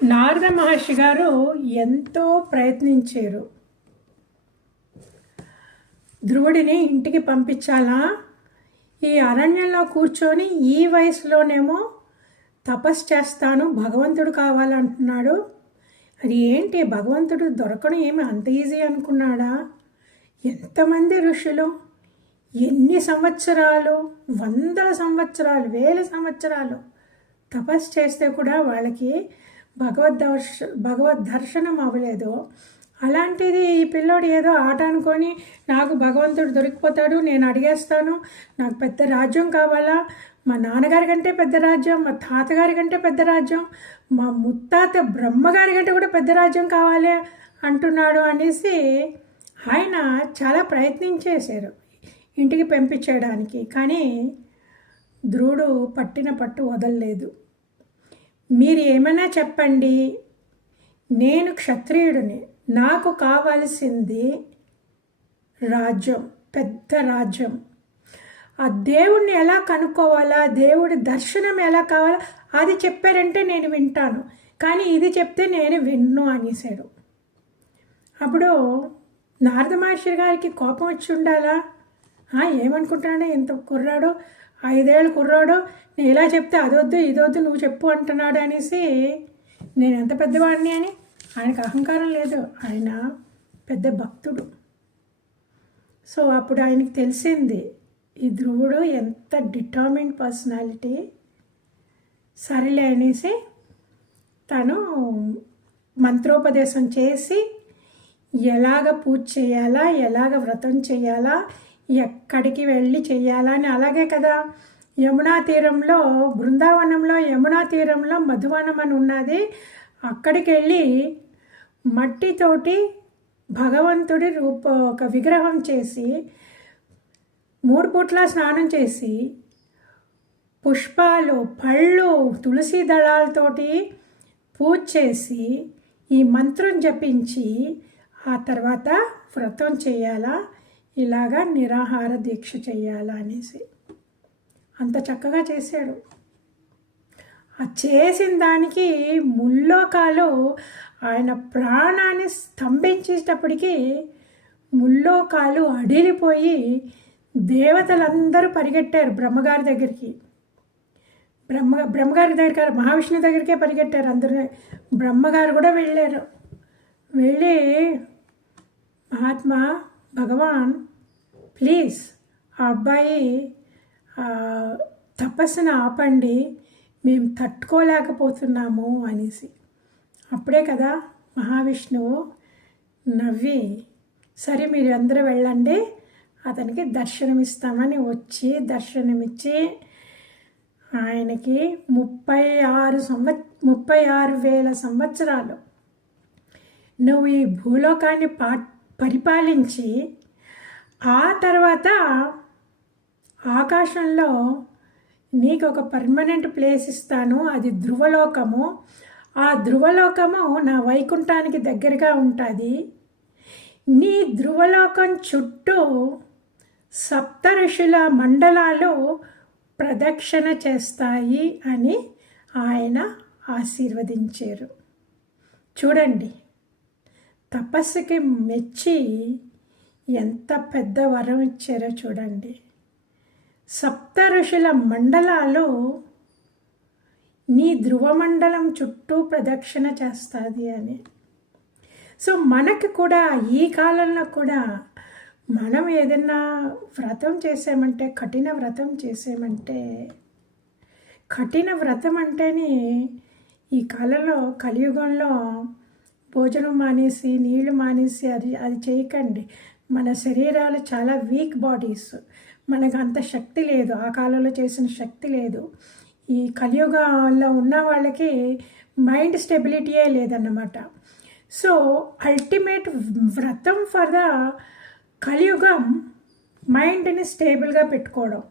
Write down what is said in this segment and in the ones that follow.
నారద మహర్షి గారు ఎంతో ప్రయత్నించారు. ధ్రువుడిని ఇంటికి పంపించాలా, ఈ అరణ్యంలో కూర్చొని ఈ వయసులోనేమో తపస్సు చేస్తాను, భగవంతుడు కావాలంటున్నాడు. అది ఏంటి, భగవంతుడు దొరకడం ఏమి అంత ఈజీ అనుకున్నాడా? ఎంతమంది ఋషులు, ఎన్ని సంవత్సరాలు, వందల సంవత్సరాలు, వేల సంవత్సరాలు తపస్సు చేస్తే కూడా వాళ్ళకి భగవద్ దర్శనం అవ్వలేదు. అలాంటిది ఈ పిల్లోడు ఏదో ఆట అనుకొని నాకు భగవంతుడు దొరికిపోతాడు, నేను అడిగేస్తాను, నాకు పెద్ద రాజ్యం కావాలా, మా నాన్నగారి కంటే పెద్ద రాజ్యం, మా తాతగారి కంటే పెద్ద రాజ్యం, మా ముత్తాత బ్రహ్మగారి కంటే కూడా పెద్ద రాజ్యం కావాలి అంటున్నాడు అనేసి ఆయన చాలా ప్రయత్నించేశారు ఇంటికి పంపించేయడానికి. కానీ ధ్రువుడు పట్టిన పట్టు వదలలేదు. మీరు ఏమైనా చెప్పండి, నేను క్షత్రియుడిని, నాకు కావాల్సింది రాజ్యం, పెద్ద రాజ్యం. ఆ దేవుణ్ణి ఎలా కనుక్కోవాలా, దేవుడి దర్శనం ఎలా కావాలా అది చెప్పారంటే నేను వింటాను, కానీ ఇది చెప్తే నేను విన్ను అనేసాడు. అప్పుడు నారద మహర్షి గారికి కోపం వచ్చి ఉండాలా, ఏమనుకుంటున్నాడు ఇంత కుర్రాడు, 5 ఏళ్ళ కుర్రాడు, నేను ఇలా చెప్తే అదొద్దు ఇదొద్దు నువ్వు చెప్పు అంటున్నాడు అనేసి, నేను ఎంత పెద్దవాడిని అని ఆయనకు అహంకారం లేదు, ఆయన పెద్ద భక్తుడు. సో అప్పుడు ఆయనకి తెలిసింది ఈ ధ్రువుడు ఎంత డిటర్మిన్డ్ పర్సనాలిటీ. సరేలే అనేసి తను మంత్రోపదేశం చేసి ఎలాగ పూజ చేయాలా, ఎలాగ వ్రతం చేయాలా, ఎక్కడికి వెళ్ళి చేయాలా అని. అలాగే కదా యమునా తీరంలో, బృందావనంలో యమునా తీరంలో మధువనం అని ఉన్నది, అక్కడికి వెళ్ళి మట్టితోటి భగవంతుడి ఒక విగ్రహం చేసి 3 పూట్ల స్నానం చేసి పుష్పాలు, పళ్ళు, తులసి దళాలతోటి పూజ చేసి ఈ మంత్రం జపించి ఆ తర్వాత వ్రతం చేయాలా, ఇలాగా నిరాహార దీక్ష చేయాలా అనేసి అంత చక్కగా చేశాడు. ఆ చేసిన దానికి ముల్లోకాలు ఆయన ప్రాణాన్ని స్తంభించేటప్పటికీ ముల్లోకాలు అడిలిపోయి దేవతలందరూ పరిగెట్టారు బ్రహ్మగారి దగ్గరికి. బ్రహ్మగారి దగ్గర, మహావిష్ణు దగ్గరికే పరిగెట్టారు అందరూ. బ్రహ్మగారు కూడా వెళ్ళారు. వెళ్ళి మహాత్మా భగవాన్ ప్లీజ్ ఆ అబ్బాయి తపస్సును ఆపండి, మేము తట్టుకోలేకపోతున్నాము అనేసి. అప్పుడే కదా మహావిష్ణువు నవ్వి, సరే మీరు అందరూ వెళ్ళండి, అతనికి దర్శనమిస్తామని వచ్చి దర్శనమిచ్చి ఆయనకి 36,000 సంవత్సరాలు నువ్వు ఈ భూలోకాన్ని పరిపాలించి ఆ తర్వాత ఆకాశంలో నీకు ఒక పర్మనెంట్ ప్లేస్ ఇస్తాను, అది ధ్రువలోకము. ఆ ధ్రువలోకము నా వైకుంఠానికి దగ్గరగా ఉంటుంది. నీ ధ్రువలోకం చుట్టూ 7 ఋషుల మండలాలు ప్రదక్షిణ చేస్తాయి అని ఆయన ఆశీర్వదించారు. చూడండి, తపస్సుకి మెచ్చి ఎంత పెద్ద వరం ఇచ్చారో చూడండి. 7 ఋషుల మండలాలు నీ ధ్రువమండలం చుట్టూ ప్రదక్షిణ చేస్తుంది అని. సో మనకి కూడా ఈ కాలంలో కూడా మనం ఏదైనా వ్రతం చేసామంటే, కఠిన వ్రతం చేసామంటే, కఠిన వ్రతం అంటేనే ఈ కాలంలో కలియుగంలో భోజనం మానేసి నీళ్లు మానేసి అది చేయకండి. మన శరీరాలు చాలా వీక్ బాడీస్, మనకు అంత శక్తి లేదు, ఆ కాలంలో చేసిన శక్తి లేదు. ఈ కలియుగంలో ఉన్న వాళ్ళకి మైండ్ స్టెబిలిటీయే లేదన్నమాట. సో అల్టిమేట్ వ్రతం ఫర్ ద కలియుగం మైండ్ని స్టేబుల్గా పెట్టుకోవడం.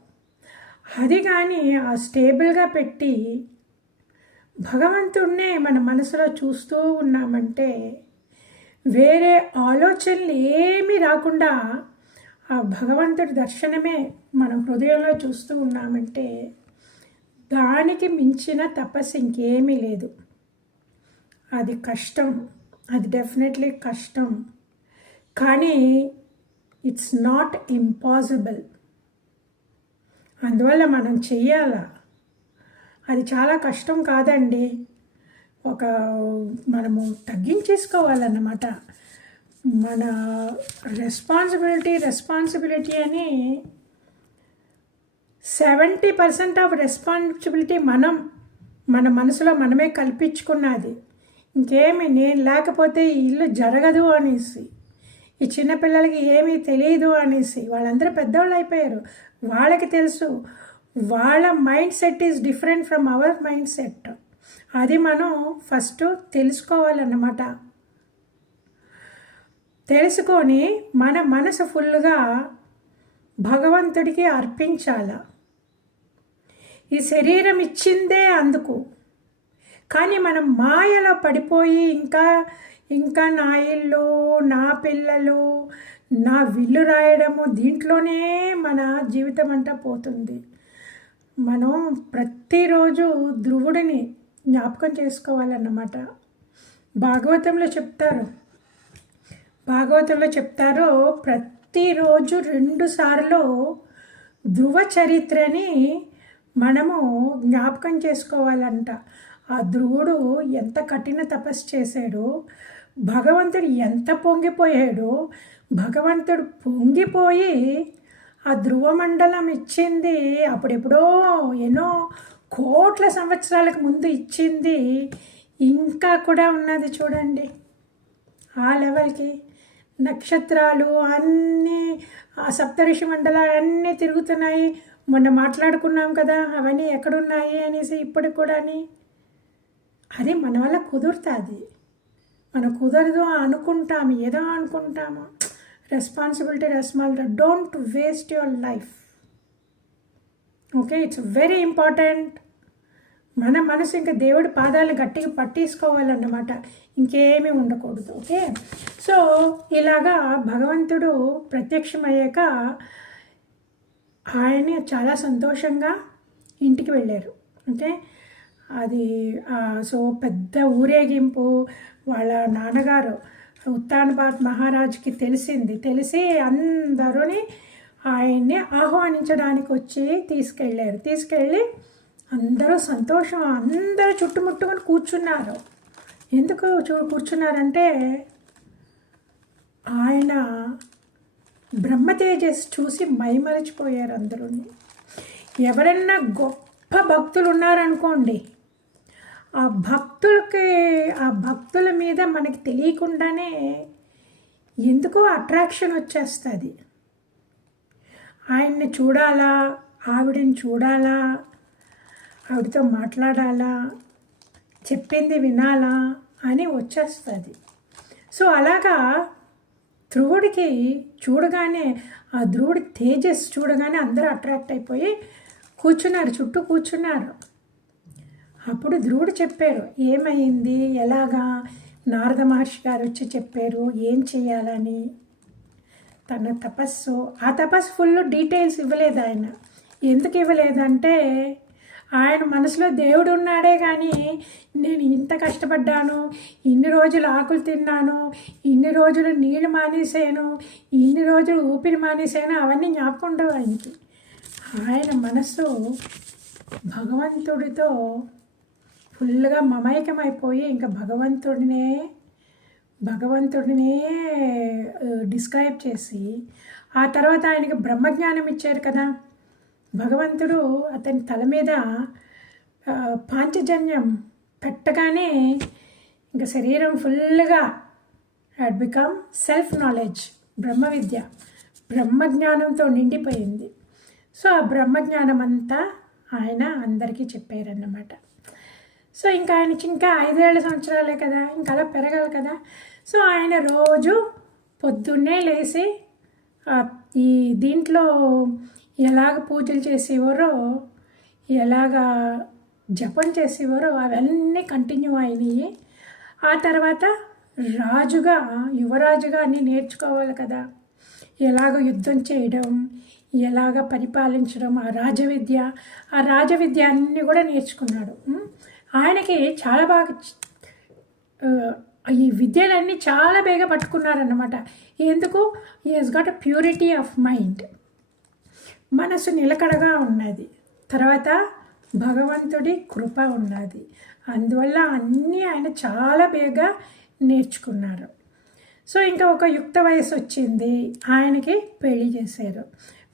అది కానీ ఆ స్టేబుల్గా పెట్టి భగవంతుడినే మన మనసులో చూస్తూ ఉన్నామంటే, వేరే ఆలోచనలు ఏమీ రాకుండా ఆ భగవంతుడి దర్శనమే మనం హృదయంలో చూస్తూ ఉన్నామంటే, దానికి మించిన తపస్సు ఇంకేమీ లేదు. అది కష్టం, అది డెఫినెట్లీ కష్టం, కానీ ఇట్స్ నాట్ ఇంపాసిబుల్. అందువల్ల మనం చెయ్యాలా. అది చాలా కష్టం కాదండి. మనము తగ్గించేసుకోవాలన్నమాట. మన రెస్పాన్సిబిలిటీ అని 70% ఆఫ్ రెస్పాన్సిబిలిటీ మన మనసులో మనమే కల్పించుకున్నది. ఇంకేమి నేను లేకపోతే ఈ ఇల్లు జరగదు అనేసి, ఈ చిన్నపిల్లలకి ఏమీ తెలియదు అనేసి, వాళ్ళందరూ పెద్దవాళ్ళు అయిపోయారు. వాళ్ళకి తెలుసు, వాళ్ళ mind set is different from our mind set. అది మనం ఫస్ట్ తెలుసుకోవాలన్నమాట. తెలుసుకొని మన మనసు ఫుల్గా భగవంతుడికి అర్పించాల. ఈ శరీరం ఇచ్చిందే అందుకు, కానీ మనం మాయలో పడిపోయి ఇంకా నా ఇల్లు, నా పిల్లలు, నా విల్లు రాయడము, దీంట్లోనే మన జీవితం అంతా పోతుంది. మనం ప్రతిరోజు ధ్రువుడిని జ్ఞాపకం చేసుకోవాలన్నమాట. భాగవతంలో చెప్తారు ప్రతిరోజు 2 సార్లు ధ్రువ చరిత్రని మనము జ్ఞాపకం చేసుకోవాలంట. ఆ ధ్రువుడు ఎంత కఠిన తపస్సు చేశాడు, భగవంతుడు ఎంత పొంగిపోయాడు. భగవంతుడు పొంగిపోయి ఆ ధ్రువమండలం ఇచ్చింది అప్పుడెప్పుడో ఎన్నో కోట్ల సంవత్సరాలకు ముందు ఇచ్చింది, ఇంకా కూడా ఉన్నది చూడండి. ఆ లెవెల్కి నక్షత్రాలు అన్నీ, ఆ సప్తఋషి మండలాలు అన్నీ తిరుగుతున్నాయి. మొన్న మాట్లాడుకున్నాం కదా అవన్నీ ఎక్కడున్నాయి అనేసి. ఇప్పటికి కూడా అది మన వల్ల కుదురుతుంది. మనం కుదరదు అనుకుంటాము, ఏదో అనుకుంటాము. Responsibility don't waste your life. Okay, it's very important. మన మనసు ఇంకా దేవుడి పాదాలు గట్టిగా పట్టేసుకోవాలన్నమాట, ఇంకేమీ ఉండకూడదు. ఓకే, సో ఇలాగా భగవంతుడు ప్రత్యక్షమయ్యాక ఆయన చాలా సంతోషంగా ఇంటికి వెళ్ళారు. ఓకే, అది సో పెద్ద ఊరేగింపు. వాళ్ళ నాన్నగారు ఉత్తానపాత్ మహారాజ్కి తెలిసి అందరూని ఆయన్ని ఆహ్వానించడానికి వచ్చి తీసుకెళ్ళి అందరూ సంతోషం, అందరూ చుట్టుముట్టుకొని కూర్చున్నారు. ఎందుకు కూర్చున్నారంటే ఆయన బ్రహ్మతేజస్ చూసి మైమరిచిపోయారు అందరూ. ఎవరన్నా గొప్ప భక్తులు ఉన్నారనుకోండి, ఆ భక్తుల మీద మనకి తెలియకుండానే ఎందుకో అట్రాక్షన్ వచ్చేస్తుంది. ఆయన్ని చూడాలా, ఆవిడని చూడాలా, ఆవిడతో మాట్లాడాలా, చెప్పింది వినాలా అని వచ్చేస్తుంది. సో అలాగా ధ్రువుడికి చూడగానే, ఆ ధ్రువుడి తేజస్ చూడగానే అందరూ అట్రాక్ట్ అయిపోయి చుట్టూ కూర్చున్నారు. అప్పుడు ధ్రువుడు చెప్పారు ఏమైంది, ఎలాగా. నారద మహర్షి గారు వచ్చి చెప్పారు ఏం చేయాలని. తన తపస్సు, ఆ తపస్సు ఫుల్ డీటెయిల్స్ ఇవ్వలేదు ఆయన. ఎందుకు ఇవ్వలేదంటే ఆయన మనసులో దేవుడు ఉన్నాడే కానీ నేను ఇంత కష్టపడ్డాను, ఇన్ని రోజులు ఆకులు తిన్నాను, ఇన్ని రోజులు నీళ్ళు మానేసాను, ఇన్ని రోజులు ఊపిరి మానేసాను, అవన్నీ జ్ఞాపకం ఉండవు ఆయనకి. ఆయన మనసు భగవంతుడితో ఫుల్గా మమైకమైపోయి ఇంకా భగవంతుడినే డిస్క్రైబ్ చేసి, ఆ తర్వాత ఆయనకి బ్రహ్మజ్ఞానం ఇచ్చారు కదా భగవంతుడు. అతని తల మీద పాంచజన్యం పెట్టగానే ఇంకా శరీరం ఫుల్గా హ్యాడ్ బికమ్ సెల్ఫ్ నాలెడ్జ్, బ్రహ్మజ్ఞానంతో నిండిపోయింది. సో ఆ బ్రహ్మజ్ఞానం అంతా ఆయన అందరికీ చెప్పారన్నమాట. సో ఇంకా ఆయనకి ఇంకా 5 సంవత్సరాలే కదా, ఇంకా అలా పెరగాలి కదా. సో ఆయన రోజు పొద్దున్నే లేచి ఈ దీంట్లో ఎలాగ పూజలు చేసేవారో, ఎలాగ జపం చేసేవారో అవన్నీ కంటిన్యూ అయినాయి. ఆ తర్వాత యువరాజుగా అన్నీ నేర్చుకోవాలి కదా, ఎలాగ యుద్ధం చేయడం, ఎలాగ పరిపాలించడం, ఆ రాజవిద్య అన్నీ కూడా నేర్చుకున్నాడు. ఆయనకి చాలా బాగా ఈ విద్యలన్నీ చాలా బేగా పట్టుకున్నారన్నమాట. ఎందుకు? He has got a purity of mind, మనసు నిలకడగా ఉన్నది. తర్వాత భగవంతుడి కృప ఉన్నది. అందువల్ల అన్నీ ఆయన చాలా బేగా నేర్చుకున్నారు. సో ఇంకా ఒక యుక్త వయసు వచ్చింది, ఆయనకి పెళ్లి చేశారు.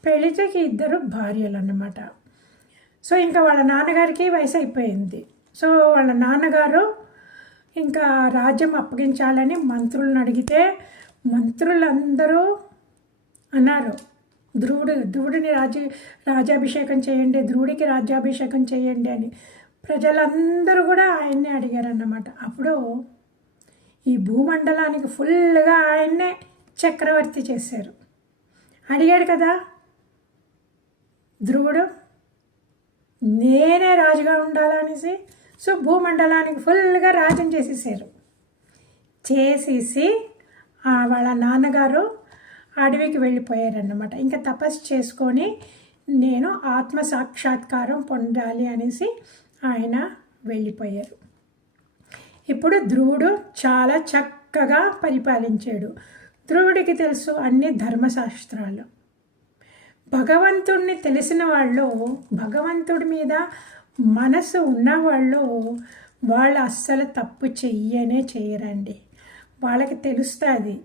పెళ్లికి 2 భార్యలు అన్నమాట. సో ఇంకా వాళ్ళ నాన్నగారికి వయసు అయిపోయింది. సో వాళ్ళ నాన్నగారు ఇంకా రాజ్యం అప్పగించాలని మంత్రులను అడిగితే మంత్రులందరూ అన్నారు, ధ్రువుడిని రాజ్యాభిషేకం చేయండి, ధ్రువుడికి రాజ్యాభిషేకం చేయండి అని. ప్రజలందరూ కూడా ఆయన్నే అడిగారన్నమాట. అప్పుడు ఈ భూమండలానికి ఫుల్గా ఆయన్నే చక్రవర్తి చేశారు. అడిగాడు కదా ధ్రువుడు, నేనే రాజుగా ఉండాలనేసి. సో భూమండలానికి ఫుల్గా రాజ్యం చేసేసి వాళ్ళ నాన్నగారు అడవికి వెళ్ళిపోయారన్నమాట. ఇంకా తపస్సు చేసుకొని నేను ఆత్మ సాక్షాత్కారం పొందాలి అనేసి ఆయన వెళ్ళిపోయారు. ఇప్పుడు ధ్రువుడు చాలా చక్కగా పరిపాలించాడు. ధ్రువుడికి తెలుసు అన్ని ధర్మశాస్త్రాలు. భగవంతుడిని తెలిసిన వాళ్ళు, భగవంతుడి మీద మనసు ఉన్నవాళ్ళు, వాళ్ళు అస్సలు తప్పు చెయ్యరండి. వాళ్ళకి తెలుస్తుంది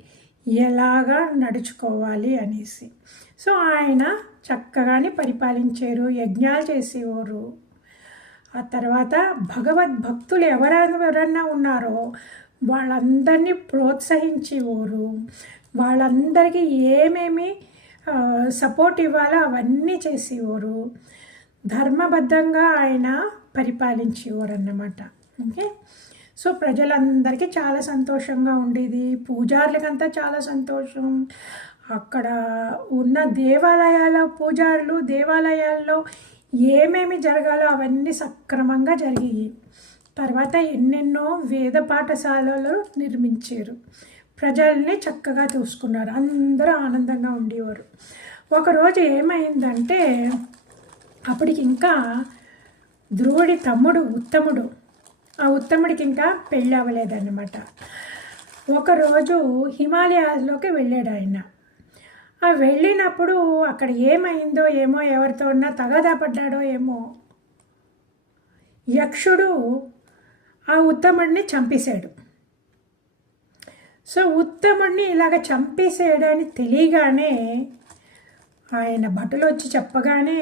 ఎలాగా నడుచుకోవాలి అనేసి. సో ఆయన చక్కగానే పరిపాలించారు, యజ్ఞాలు చేసేవారు. ఆ తర్వాత భగవద్భక్తులు ఎవరెవరన్నా ఉన్నారో వాళ్ళందరినీ ప్రోత్సహించేవారు. వాళ్ళందరికీ ఏమేమి సపోర్ట్ ఇవ్వాలో అవన్నీ చేసేవారు. ధర్మబద్ధంగా ఆయన పరిపాలించేవారు అన్నమాట. ఓకే. సో ప్రజలందరికీ చాలా సంతోషంగా ఉండేది. పూజారులకంతా చాలా సంతోషం. అక్కడ ఉన్న పూజారులు దేవాలయాల్లో ఏమేమి జరగాలో అవన్నీ సక్రమంగా జరిగాయి. తర్వాత ఎన్నెన్నో వేద పాఠశాలలు నిర్మించారు. ప్రజల్ని చక్కగా చూసుకున్నారు. అందరూ ఆనందంగా ఉండేవారు. ఒకరోజు ఏమైందంటే అప్పటికి ఇంకా ధ్రువుడి తమ్ముడు ఉత్తముడు, ఆ ఉత్తముడికి ఇంకా పెళ్ళి అవ్వలేదన్నమాట. ఒకరోజు హిమాలయాల్లోకి వెళ్ళాడు ఆయన. ఆ వెళ్ళినప్పుడు అక్కడ ఏమైందో ఏమో, ఎవరితో ఉన్నా తగాదా పడ్డాడో ఏమో, యక్షుడు ఆ ఉత్తముడిని చంపేశాడు. సో ఉత్తముడిని ఇలాగ చంపేసేయడని తెలియగానే ఆయన భటులు వచ్చి చెప్పగానే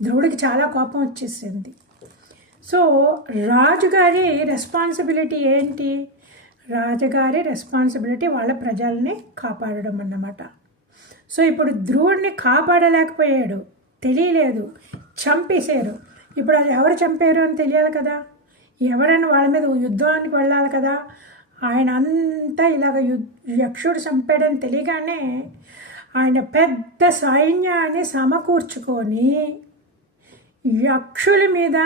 ధ్రువుడికి చాలా కోపం వచ్చేసింది. సో రాజుగారి రెస్పాన్సిబిలిటీ ఏంటి? రాజుగారి రెస్పాన్సిబిలిటీ వాళ్ళ ప్రజల్ని కాపాడడం అన్నమాట. సో ఇప్పుడు ధ్రువుడిని కాపాడలేకపోయాడు, తెలియలేదు, చంపేశారు. ఇప్పుడు అది ఎవరు చంపారు అని తెలియాలి కదా, ఎవరైనా వాళ్ళ మీద యుద్ధానికి వెళ్ళాలి కదా. ఆయన అంతా ఇలాగ యక్షుడు చంపాడని తెలియగానే ఆయన పెద్ద సైన్యాన్ని సమకూర్చుకొని యక్షుల మీద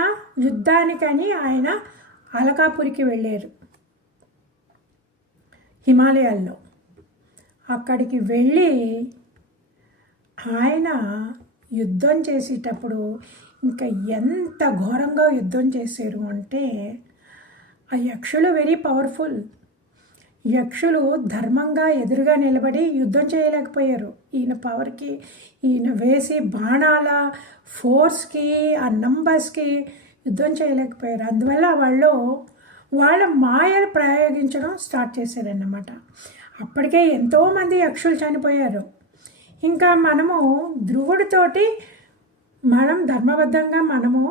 యుద్ధానికని ఆయన అలకాపురికి వెళ్ళారు హిమాలయాల్లో. అక్కడికి వెళ్ళి ఆయన యుద్ధం చేసేటప్పుడు ఇంకా ఎంత ఘోరంగా యుద్ధం చేశారు అంటే, ఆ యక్షులు వెరీ పవర్ఫుల్. యక్షులు ధర్మంగా ఎదురుగా నిలబడి యుద్ధం చేయలేకపోయారు. ఈయన పవర్కి, ఈయన వేసి బాణాల ఫోర్స్కి, ఆ నంబర్స్కి యుద్ధం చేయలేకపోయారు. అందువల్ల వాళ్ళ మాయలు ప్రయోగించడం స్టార్ట్ చేశారన్నమాట. అప్పటికే ఎంతోమంది యక్షులు చనిపోయారు. ఇంకా మనము ధ్రువుడితోటి మనం ధర్మబద్ధంగా మనము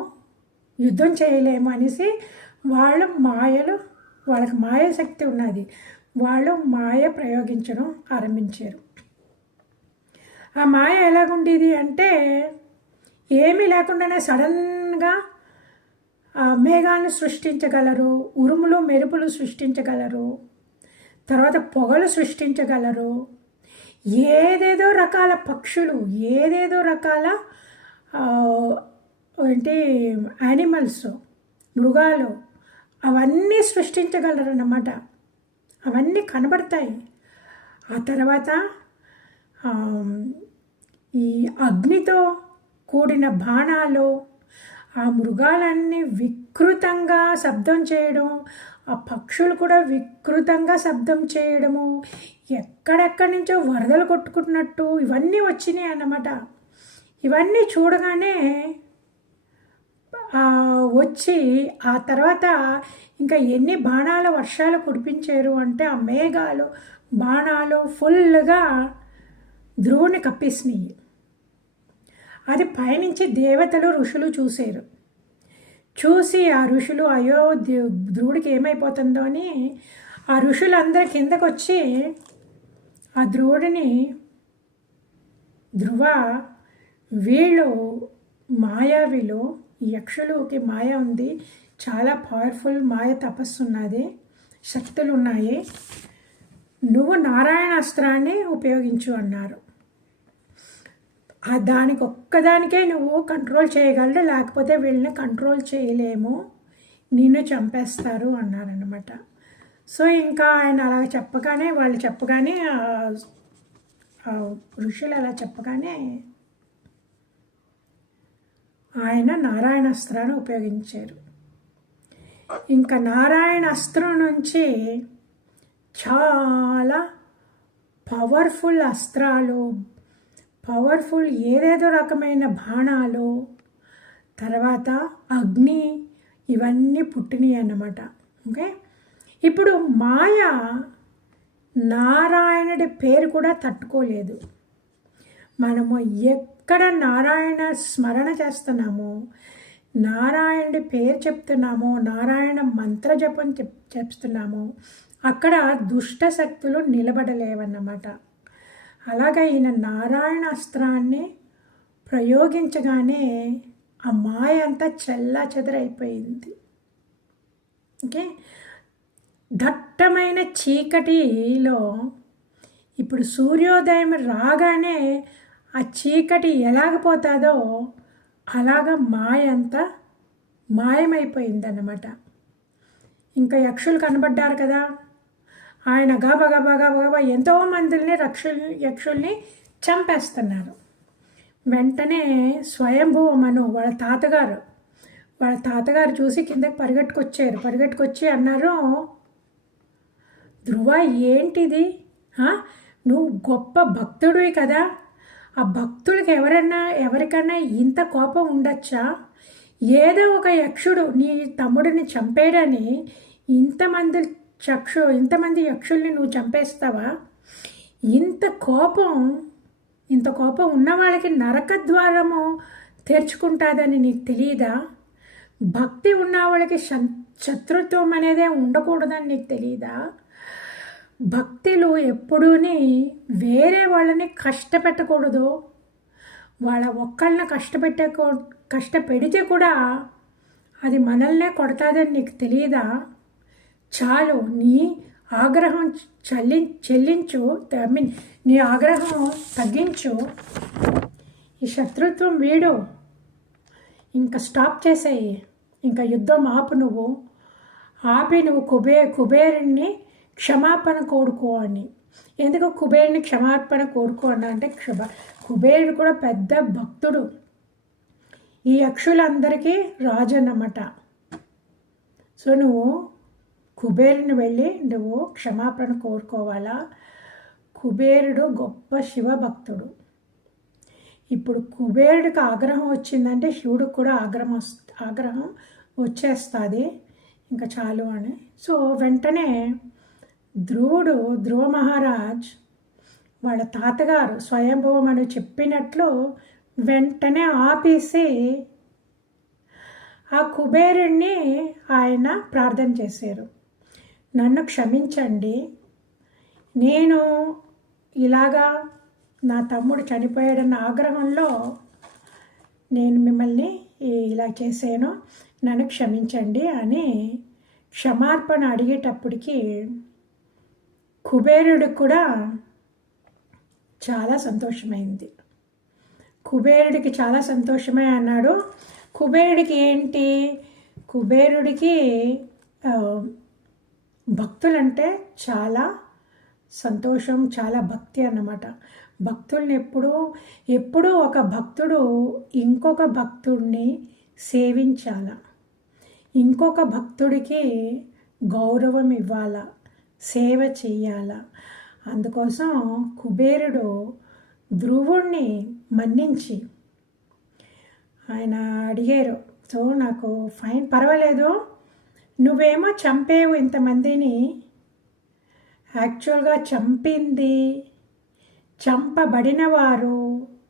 యుద్ధం చేయలేము అనేసి వాళ్ళకి మాయ శక్తి ఉన్నది, వాళ్ళు మాయ ప్రయోగించడం ఆరంభించారు. ఆ మాయ ఎలాగుండేది అంటే, ఏమీ లేకుండానే సడన్గా మేఘాలను సృష్టించగలరు, ఉరుములు మెరుపులు సృష్టించగలరు, తర్వాత పొగలు సృష్టించగలరు, ఏదేదో రకాల పక్షులు, ఏదేదో రకాల యానిమల్స్, మృగాలు, అవన్నీ సృష్టించగలరు అన్నమాట. అవన్నీ కనబడతాయి. ఆ తర్వాత ఈ అగ్నితో కూడిన బాణాలు, ఆ మృగాలన్నీ వికృతంగా శబ్దం చేయడం, ఆ పక్షులు కూడా వికృతంగా శబ్దం చేయడము, ఎక్కడెక్కడి నుంచో వరదలు కొట్టుకుంటున్నట్టు ఇవన్నీ వచ్చినాయి అన్నమాట. ఇవన్నీ చూడగానే వచ్చి ఆ తర్వాత ఇంకా ఎన్ని బాణాల వర్షాలు కురిపించారు అంటే ఆ మేఘాలు బాణాలు ఫుల్గా ధ్రువుని కప్పేసినాయి. అది పైనుంచి దేవతలు ఋషులు చూశారు. చూసి ఆ ఋషులు అయ్యో ధ్రువుడికి ఏమైపోతుందో అని ఆ ఋషులందరి కిందకు వచ్చి ఆ ధ్రువుడిని ధ్రువ వీళ్ళు మాయావిలు, యక్షులకి మాయ ఉంది, చాలా పవర్ఫుల్ మాయ తపస్సు ఉన్నది, శక్తులు ఉన్నాయి, నువ్వు నారాయణాస్త్రాన్ని ఉపయోగించు అన్నారు. దానికి ఒక్కదానికే నువ్వు కంట్రోల్ చేయగలరు, లేకపోతే వీళ్ళని కంట్రోల్ చేయలేము, నిన్ను చంపేస్తారు అన్నారనమాట. సో ఇంకా ఆయన అలా చెప్పగానే వాళ్ళు చెప్పగానే ఋషులు అలా చెప్పగానే ఆయన నారాయణాస్త్రాన్ని ఉపయోగించారు. ఇంకా నారాయణాస్త్రం నుంచి చాలా పవర్ఫుల్ అస్త్రాలు, పవర్ఫుల్ ఏదేదో రకమైన బాణాలు, తర్వాత అగ్ని, ఇవన్నీ పుట్టినాయి అన్నమాట. ఓకే, ఇప్పుడు మాయ నారాయణుడి పేరు కూడా తట్టుకోలేదు. మనము ఎక్కడ నారాయణ స్మరణ చేస్తున్నామో, నారాయణుడి పేరు చెప్తున్నామో, నారాయణ మంత్ర జపం చెప్తున్నామో అక్కడ దుష్ట శక్తులు నిలబడలేవన్నమాట. అలాగా ఈయన నారాయణ అస్త్రాన్ని ప్రయోగించగానే ఆ మాయ అంతా చెల్లా చెదరైపోయింది. ఓకే, దట్టమైన చీకటిలో ఇప్పుడు సూర్యోదయం రాగానే ఆ చీకటి ఎలాగపోతుందో అలాగ మాయ అంతా మాయమైపోయిందన్నమాట. ఇంకా యక్షులు కనబడ్డారు కదా, ఆయన గబా గబా గబా గబా ఎంతో మందిని యక్షుల్ని చంపేస్తున్నారు. వెంటనే స్వయంభువ మను వాళ్ళ తాతగారు చూసి కిందకి పరిగెట్టుకొచ్చి అన్నారు, ధ్రువ ఏంటిది, నువ్వు గొప్ప భక్తుడివి కదా, ఆ భక్తుడికి ఎవరికన్నా ఇంత కోపం ఉండొచ్చా? ఏదో ఒక యక్షుడు నీ తమ్ముడిని చంపేయడని ఇంతమంది యక్షుల్ని నువ్వు చంపేస్తావా? ఇంత కోపం ఉన్న వాళ్ళకి నరక ద్వారము తెరుచుకుంటుందని నీకు తెలియదా? భక్తి ఉన్న వాళ్ళకి శత్రుత్వం అనేదే ఉండకూడదని నీకు తెలియదా? భక్తులు ఎప్పుడూని వేరే వాళ్ళని కష్టపెట్టకూడదు, వాళ్ళ ఒక్కళ్ళని కష్టపెడితే కూడా అది మనల్నే కొడతాదని నీకు తెలియదా? చాలు, నీ ఆగ్రహం చెల్లించు, నీ ఆగ్రహం తగ్గించు, ఈ శత్రుత్వం వీడు, ఇంకా స్టాప్ చేసేయి, ఇంకా యుద్ధం ఆపి నువ్వు కుబేరుణ్ణి క్షమాపణ కోరుకో అని. ఎందుకు కుబేరుని క్షమాపణ కోరుకో అన్నా అంటే కుబేరుడు కూడా పెద్ద భక్తుడు, ఈ యక్షులందరికీ రాజు అన్నమాట. సో నువ్వు కుబేరుని వెళ్ళి నువ్వు క్షమాపణ కోరుకోవాలా. కుబేరుడు గొప్ప శివభక్తుడు. ఇప్పుడు కుబేరుడికి ఆగ్రహం వచ్చిందంటే శివుడికి కూడా ఆగ్రహం వచ్చేస్తుంది, ఇంకా చాలు అని. సో వెంటనే ధ్రువ మహారాజ్ వాళ్ళ తాతగారు స్వయంభువమని చెప్పినట్లు వెంటనే ఆపేసి ఆ కుబేరుణ్ణి ఆయన ప్రార్థన చేశారు, నన్ను క్షమించండి, నేను ఇలాగా నా తమ్ముడు చనిపోయాడన్న ఆగ్రహంలో నేను మిమ్మల్ని ఇలా చేశాను, నన్ను క్షమించండి అని క్షమార్పణ అడిగేటప్పటికి కుబేరుడికి కూడా చాలా సంతోషమైంది. కుబేరుడికి చాలా సంతోషమే అన్నాడు. కుబేరుడికి ఏంటి, కుబేరుడికి భక్తులంటే చాలా సంతోషం, చాలా భక్తి అన్నమాట. భక్తుల్ని ఎప్పుడూ ఒక భక్తుడు ఇంకొక భక్తుడిని సేవించాల. ఇంకొక భక్తుడికి గౌరవం ఇవ్వాలా, సేవ చెయ్యాలా. అందుకోసం కుబేరుడు ధ్రువుణ్ణి మన్నించి ఆయన అడిగారు, సో నాకు ఫైన్ పర్వాలేదు, నువ్వేమో చంపేవు ఇంతమందిని, యాక్చువల్గా చంపింది, చంపబడిన వారు,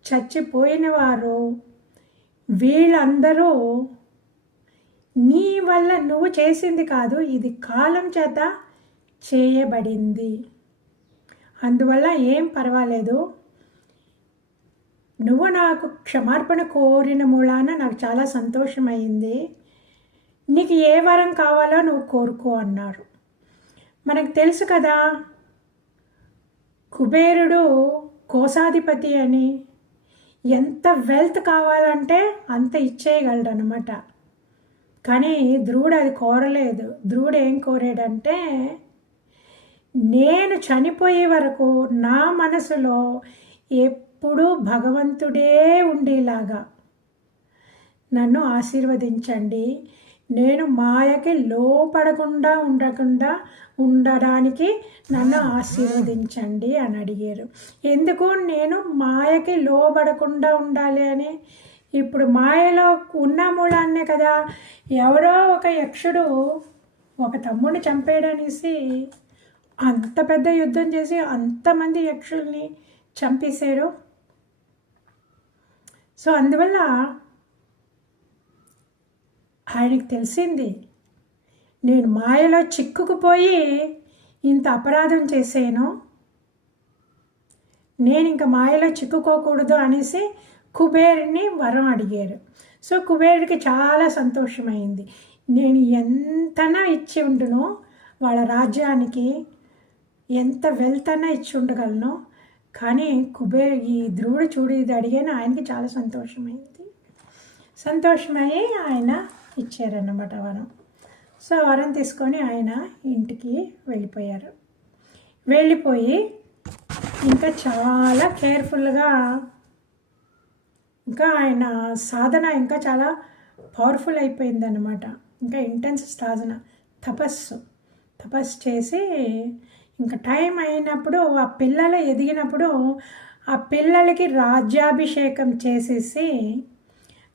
చచ్చిపోయిన వారు వీళ్ళందరూ నీ వల్ల నువ్వు చేసింది కాదు, ఇది కాలం చేత చేయబడింది. అందువల్ల ఏం పర్వాలేదు, నువ్వు నాకు క్షమార్పణ కోరిన మూలాన నాకు చాలా సంతోషమైంది, నీకు ఏ వరం కావాలో నువ్వు కోరుకో అన్నారు. మనకు తెలుసు కదా కుబేరుడు కోశాధిపతి అని, ఎంత వెల్త్ కావాలంటే అంత ఇచ్చేయగలడు అనమాట. కానీ ధ్రువుడు అది కోరలేదు. ధ్రువుడు ఏం కోరాడంటే, నేను చనిపోయే వరకు నా మనసులో ఎప్పుడూ భగవంతుడే ఉండేలాగా నన్ను ఆశీర్వదించండి, నేను మాయకి లోపడకుండా ఉండడానికి నన్ను ఆశీర్వదించండి అని అడిగారు. ఎందుకు నేను మాయకి లోబడకుండా ఉండాలి అని? ఇప్పుడు మాయలో ఉన్న మూలాన్నే కదా ఎవరో ఒక యక్షుడు ఒక తమ్ముడిని చంపేయడనేసి అంత పెద్ద యుద్ధం చేసి అంతమంది యక్షుల్ని చంపేశారు. సో అందువల్ల ఆయనకి తెలిసింది, నేను మాయలో చిక్కుకుపోయి ఇంత అపరాధం చేశాను, నేను ఇంకా మాయలో చిక్కుకోకూడదు అనేసి కుబేరుని వరం అడిగారు. సో కుబేరుడికి చాలా సంతోషమైంది. నేను ఎంతనా ఇచ్చి ఉండును, వాళ్ళ రాజ్యానికి ఎంత వెల్తనా ఇచ్చి ఉండగలను, కానీ ఈ ధ్రువుడు చూడు ఇది అడిగాను, ఆయనకి చాలా సంతోషమయ్యి ఆయన ఇచ్చారన్నమాట వరం. సో వరం తీసుకొని ఆయన ఇంటికి వెళ్ళిపోయారు. వెళ్ళిపోయి ఇంకా చాలా కేర్ఫుల్గా, ఇంకా ఆయన సాధన ఇంకా చాలా పవర్ఫుల్ అయిపోయిందన్నమాట. ఇంకా ఇంటెన్స్ సాధన, తపస్సు చేసి ఇంకా టైం అయినప్పుడు ఆ పిల్లలు ఎదిగినప్పుడు ఆ పిల్లలకి రాజ్యాభిషేకం చేసేసి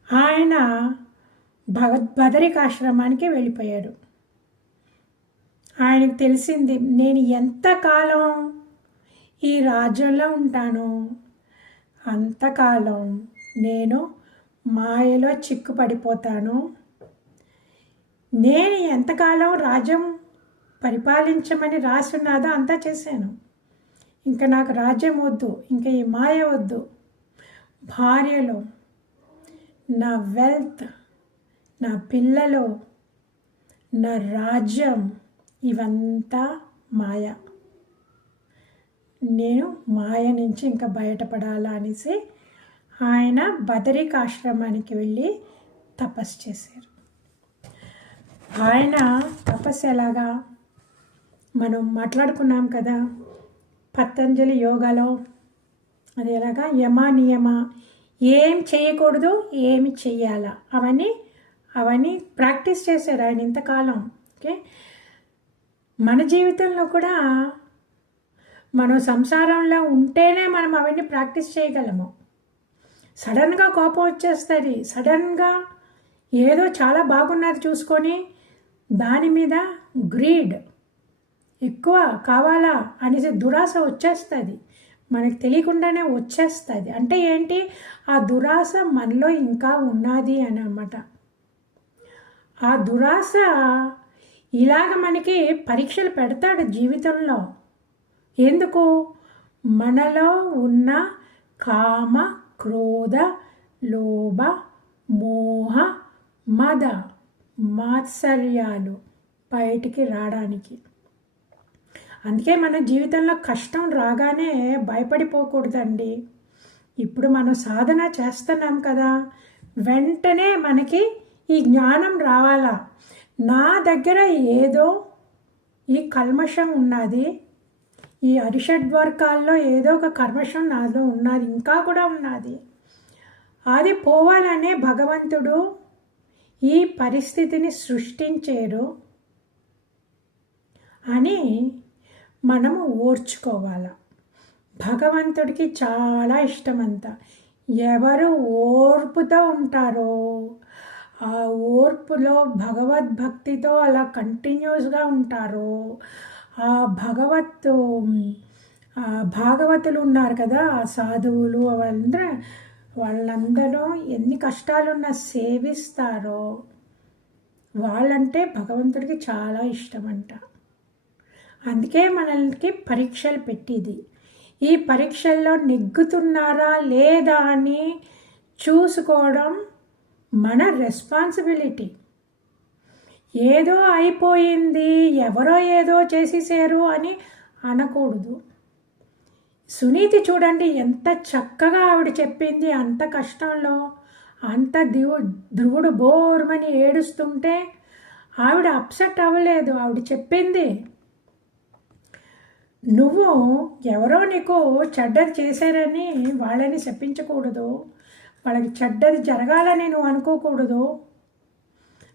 ఆయన బదరికాశ్రమానికి వెళ్ళిపోయాడు. ఆయనకు తెలిసింది, నేను ఎంతకాలం ఈ రాజ్యంలో ఉంటానో అంతకాలం నేను మాయలో చిక్కుపడిపోతాను, నేను ఎంతకాలం రాజ్యం పరిపాలించమని రాసున్నదో అంతా చేశాను, ఇంకా నాకు రాజ్యం వద్దు, ఇంకా ఈ మాయ వద్దు, భార్యలు, నా వెల్త్, నా పిల్లలు, నా రాజ్యం ఇవంతా మాయ, నేను మాయ నుంచి ఇంకా బయటపడాలా అనేసి ఆయన బదరికాశ్రమానికి వెళ్ళి తపస్సు చేశారు. ఆయన తపస్సు ఎలాగా మనం మాట్లాడుకున్నాం కదా పతంజలి యోగాలో, అది ఎలాగా యమ నియమ, ఏం చేయకూడదు ఏమి చెయ్యాలా అవన్నీ ప్రాక్టీస్ చేశారు ఆయన ఇంతకాలం. ఓకే, మన జీవితంలో కూడా మనం సంసారంలో ఉంటేనే మనం అవన్నీ ప్రాక్టీస్ చేయగలము. సడన్గా కోపం వచ్చేస్తుంది, సడన్గా ఏదో చాలా బాగున్నది చూసుకొని దాని మీద గ్రీడ్, ఎక్కువ కావాలా అనేసి దురాశ వచ్చేస్తుంది, మనకు తెలియకుండానే వచ్చేస్తుంది. అంటే ఏంటి, ఆ దురాశ మనలో ఇంకా ఉన్నది అని అన్నమాట. ఆ దురాశ ఇలాగ మనకి పరీక్షలు పెడతాడు జీవితంలో. ఎందుకు? మనలో ఉన్న కామ, క్రోధ, లోభ, మోహ, మద, మాత్సర్యాలు బయటికి రావడానికి. అందుకే మన జీవితంలో కష్టం రాగానే భయపడిపోకూడదండి. ఇప్పుడు మనం సాధన చేస్తున్నాం కదా, వెంటనే మనకి ఈ జ్ఞానం రావాలా, నా దగ్గర ఏదో ఈ కల్మషం ఉన్నది, ఈ అరిషడ్వర్గాల్లో ఏదో ఒక కల్మషం నాలో ఉన్నది, ఇంకా కూడా ఉన్నది, అది పోవాలనే భగవంతుడు ఈ పరిస్థితిని సృష్టించారు అని మనము ఓర్చుకోవాలి. భగవంతుడికి చాలా ఇష్టమంత. ఎవరు ఓర్పుతో ఉంటారో ఆ ఓర్పులో భగవద్భక్తితో అలా కంటిన్యూస్గా ఉంటారో ఆ భాగవతులు ఉన్నారు కదా, ఆ సాధువులు వాళ్ళందరూ ఎన్ని కష్టాలున్నా సేవిస్తారో వాళ్ళంటే భగవంతుడికి చాలా ఇష్టమంట. అందుకే మనకి పరీక్షలు పెట్టింది. ఈ పరీక్షల్లో నెగ్గుతున్నారా లేదా అని చూసుకోవడం మన రెస్పాన్సిబిలిటీ. ఏదో అయిపోయింది, ఎవరో ఏదో చేసేసారు అని అనకూడదు. సునీతి చూడండి ఎంత చక్కగా ఆవిడ చెప్పింది. అంత కష్టంలో అంత ధ్రువుడు బోర్మని ఏడుస్తుంటే ఆవిడ అప్సెట్ అవ్వలేదు. ఆవిడ చెప్పింది, నువ్వు ఎవరో నీకు చెడ్డది చేశారని వాళ్ళని శపించకూడదు, వాళ్ళకి చెడ్డది జరగాలని నువ్వు అనుకోకూడదు.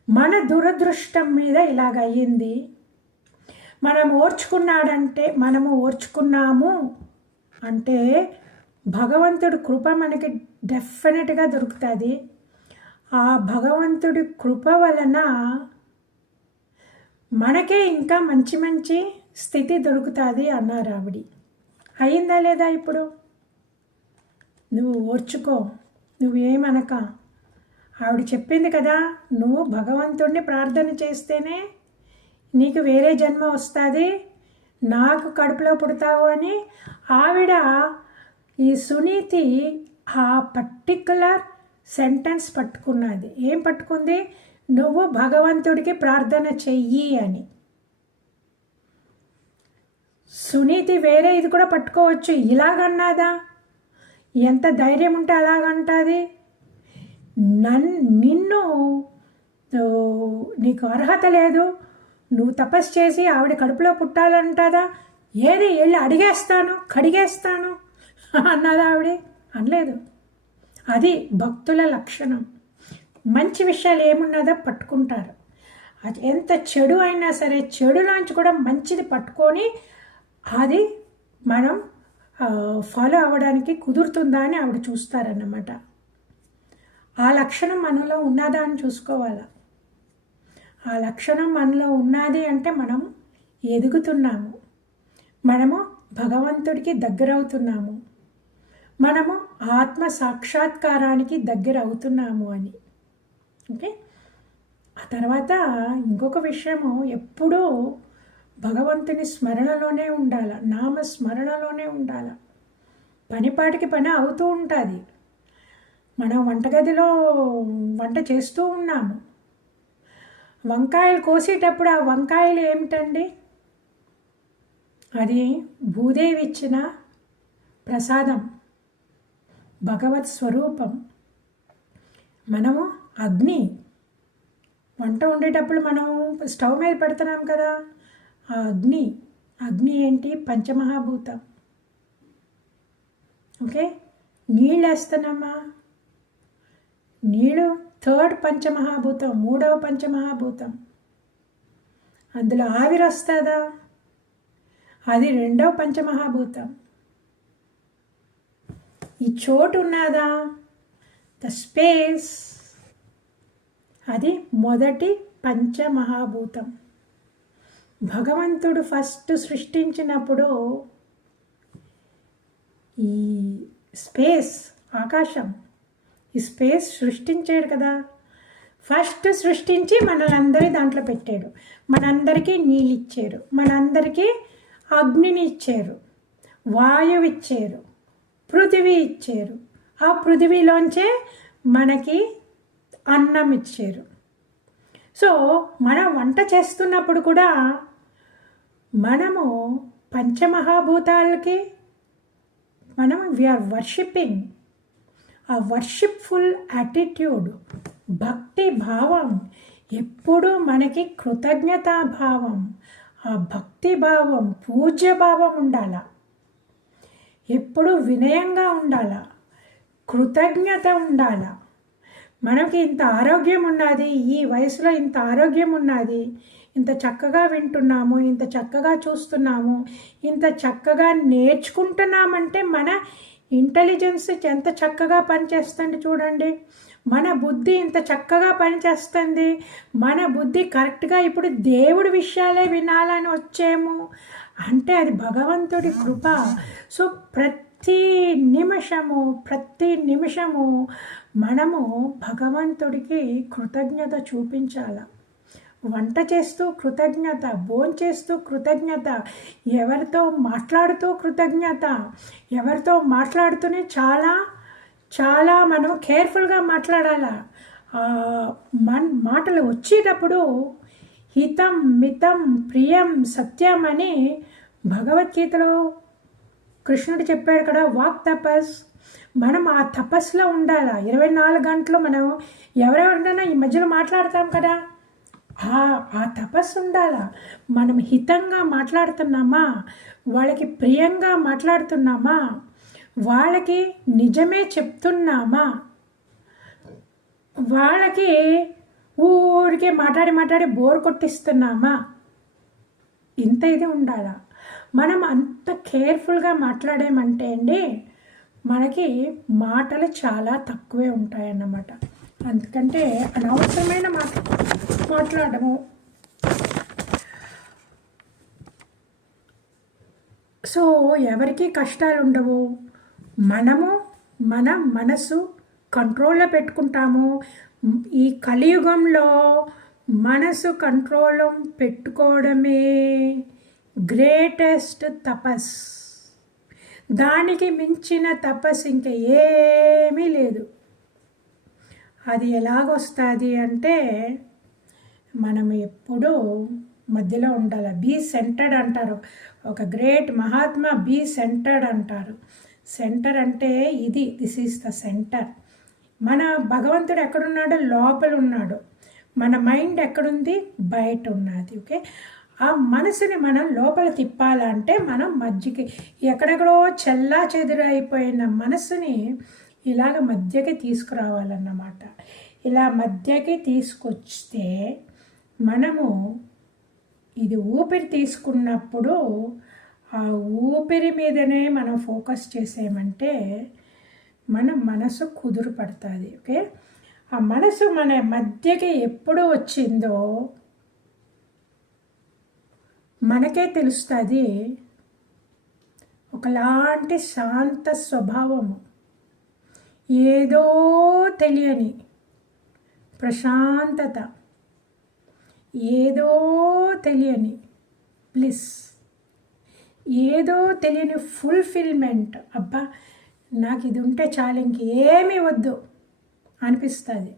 మన దురదృష్టం మీద ఇలాగ అయ్యింది. మనము ఓర్చుకున్నాము అంటే భగవంతుడి కృప మనకి డెఫినెట్గా దొరుకుతుంది. ఆ భగవంతుడి కృప వలన మనకే ఇంకా మంచి మంచి స్థితి దొరుకుతుంది అన్నారు ఆవిడ. అయిందా లేదా? ఇప్పుడు నువ్వు ఓర్చుకో, నువ్వేమనక. ఆవిడ చెప్పింది కదా, నువ్వు భగవంతుడిని ప్రార్థన చేస్తేనే నీకు వేరే జన్మ వస్తుంది, నాకు కడుపులో పుడతావు అని. ఆవిడ ఈ సునీతి ఆ పర్టిక్యులర్ సెంటెన్స్ పట్టుకున్నది. ఏం పట్టుకుంది? నువ్వు భగవంతుడికి ప్రార్థన చెయ్యి అని. సునీతి వేరే ఇది కూడా పట్టుకోవచ్చు. ఇలాగన్నాదా? ఎంత ధైర్యం ఉంటే అలాగంటుంది. నిన్ను నీకు అర్హత లేదు, నువ్వు తపస్సు చేసి ఆవిడ కడుపులో పుట్టాలంటదా? ఏది వెళ్ళి అడిగేస్తాను, కడిగేస్తాను అన్నదా ఆవిడ? అనలేదు. అది భక్తుల లక్షణం. మంచి విషయాలు ఏమున్నదో పట్టుకుంటారు. అది ఎంత చెడు అయినా సరే చెడులోంచి కూడా మంచిది పట్టుకొని అది మనం ఫాలో అవ్వడానికి కుదురుతుందా అని ఆవిడ చూస్తారన్నమాట. ఆ లక్షణం మనలో ఉన్నదా అని చూసుకోవాలి. ఆ లక్షణం మనలో ఉన్నది అంటే మనం ఎదుగుతున్నాము, మనము భగవంతుడికి దగ్గరవుతున్నాము, మనము ఆత్మ సాక్షాత్కారానికి దగ్గర అవుతున్నాము అని. ఓకే. ఆ తర్వాత ఇంకొక విషయము, ఎప్పుడూ భగవంతుని స్మరణలోనే ఉండాలి, నామ స్మరణలోనే ఉండాలి. పనిపాటికి పని అవుతూ ఉంటుంది. మనం వంటగదిలో వంట చేస్తూ ఉన్నాము, వంకాయలు కోసేటప్పుడు ఆ వంకాయలు ఏమిటండి? అది భూదేవి ఇచ్చిన ప్రసాదం, భగవత్ స్వరూపం. మనము అగ్ని, వంట వండేటప్పుడు మనం స్టవ్ మీద పెడుతున్నాం కదా, ఆ అగ్ని ఏంటి? పంచమహాభూతం. ఓకే. నీళ్ళు వేస్తున్నామా? నీళ్ళు థర్డ్ పంచమహాభూతం, మూడవ పంచమహాభూతం. అందులో ఆవిరి వస్తుందా? అది రెండవ పంచమహాభూతం. ఈ చోటు ఉన్నదా? ద స్పేస్, అది మొదటి పంచమహాభూతం. భగవంతుడు ఫస్ట్ సృష్టించినప్పుడు ఈ స్పేస్, ఆకాశం, ఈ స్పేస్ సృష్టించాడు కదా. ఫస్ట్ సృష్టించి మనలందరి దాంట్లో పెట్టాడు. మనందరికీ నీళ్ళు ఇచ్చారు, మనందరికీ అగ్నిని ఇచ్చారు, వాయువు ఇచ్చారు, పృథివీ ఇచ్చారు. ఆ పృథివీలోంచే మనకి అన్నం ఇచ్చారు. సో మనం వంట చేస్తున్నప్పుడు కూడా మనము పంచమహాభూతాలకి మనం వీఆర్ వర్షిప్పింగ్. ఆ వర్షిప్ఫుల్ యాటిట్యూడ్, భక్తి భావం, ఎప్పుడూ మనకి కృతజ్ఞతాభావం, ఆ భక్తి భావం, పూజ్య భావం ఉండాల. ఎప్పుడు వినయంగా ఉండాల, కృతజ్ఞత ఉండాల. మనకి ఇంత ఆరోగ్యం ఉన్నది, ఈ వయసులో ఇంత ఆరోగ్యం ఉన్నది, ఇంత చక్కగా వింటున్నాము, ఇంత చక్కగా చూస్తున్నాము, ఇంత చక్కగా నేర్చుకుంటున్నామంటే మన ఇంటెలిజెన్స్ ఎంత చక్కగా పనిచేస్తుంది చూడండి. మన బుద్ధి ఇంత చక్కగా పనిచేస్తుంది. మన బుద్ధి కరెక్ట్గా ఇప్పుడు దేవుడి విషయాలే వినాలని వచ్చేము అంటే అది భగవంతుడి కృప. సో ప్రతి నిమిషము మనము భగవంతుడికి కృతజ్ఞత చూపించాల. వంట చేస్తూ కృతజ్ఞత, భోంచేస్తూ కృతజ్ఞత, ఎవరితో మాట్లాడుతూ కృతజ్ఞత, ఎవరితో మాట్లాడుతూనే చాలా చాలా మనం కేర్ఫుల్గా మాట్లాడాల. మాటలు వచ్చేటప్పుడు హితం మితం ప్రియం సత్యం అని భగవద్గీతలో కృష్ణుడు చెప్పాడు కదా, వాక్ తపస్. మనం ఆ తపస్సులో ఉండాల. 24 గంటలు మనం ఎవరెవరినైనా ఈ మధ్యలో మాట్లాడతాం కదా, ఆ తపస్సు ఉండాల. మనం హితంగా మాట్లాడుతున్నామా, వాళ్ళకి ప్రియంగా మాట్లాడుతున్నామా, వాళ్ళకి నిజమే చెప్తున్నామా, వాళ్ళకి ఊరికే మాట్లాడి బోర్ కొట్టిస్తున్నామా, ఇంత ఇది ఉండాల. మనం అంత కేర్ఫుల్గా మాట్లాడేమంటే అండి మనకి మాటలు చాలా తక్కువే ఉంటాయన్నమాట. అందుకంటే అనవసరమైన మాట్లాడము. సో ఎవరికి కష్టాలు ఉండవు. మన మనసు కంట్రోల్లో పెట్టుకుంటాము. ఈ కలియుగంలో మనసు కంట్రోల్లో పెట్టుకోవడమే గ్రేటెస్ట్ తపస్. దానికి మించిన తపస్సు ఇంకా ఏమీ లేదు. అది ఎలాగొస్తుంది అంటే మనం ఎప్పుడూ మధ్యలో ఉండాలి. బీ సెంటర్డ్ అంటారు. ఒక గ్రేట్ మహాత్మా బీ సెంటర్డ్ అంటారు. సెంటర్ అంటే దిస్ ఈజ్ ద సెంటర్. మన భగవంతుడు ఎక్కడున్నాడు? లోపల ఉన్నాడు. మన మైండ్ ఎక్కడుంది? బయట ఉన్నది. ఓకే, ఆ మనసుని మనం లోపల తిప్పాలంటే మనం మధ్యకి ఎక్కడెక్కడో చెల్లా చెదురైపోయిన మనసుని ఇలాగ మధ్యకి తీసుకురావాలన్నమాట. ఇలా మధ్యకి తీసుకొస్తే మనము ఇది ఊపిరి తీసుకున్నప్పుడు ఆ ఊపిరి మీదనే మనం ఫోకస్ చేసామంటే మన మనసు కుదురు పడుతుంది. ఓకే, ఆ మనసు మన మధ్యకి ఎప్పుడు వచ్చిందో మనకే తెలుస్తుంది. ఒకలాంటి శాంత స్వభావము, ఏదో తెలియని ప్రశాంతత, ఏదో తెలియని బ్లిస్, ఏదో తెలియని ఫుల్ఫిల్మెంట్. అబ్బా నాకు ఇది ఉంటే చాలు, ఇంకేమీ వద్దు అనిపిస్తుంది.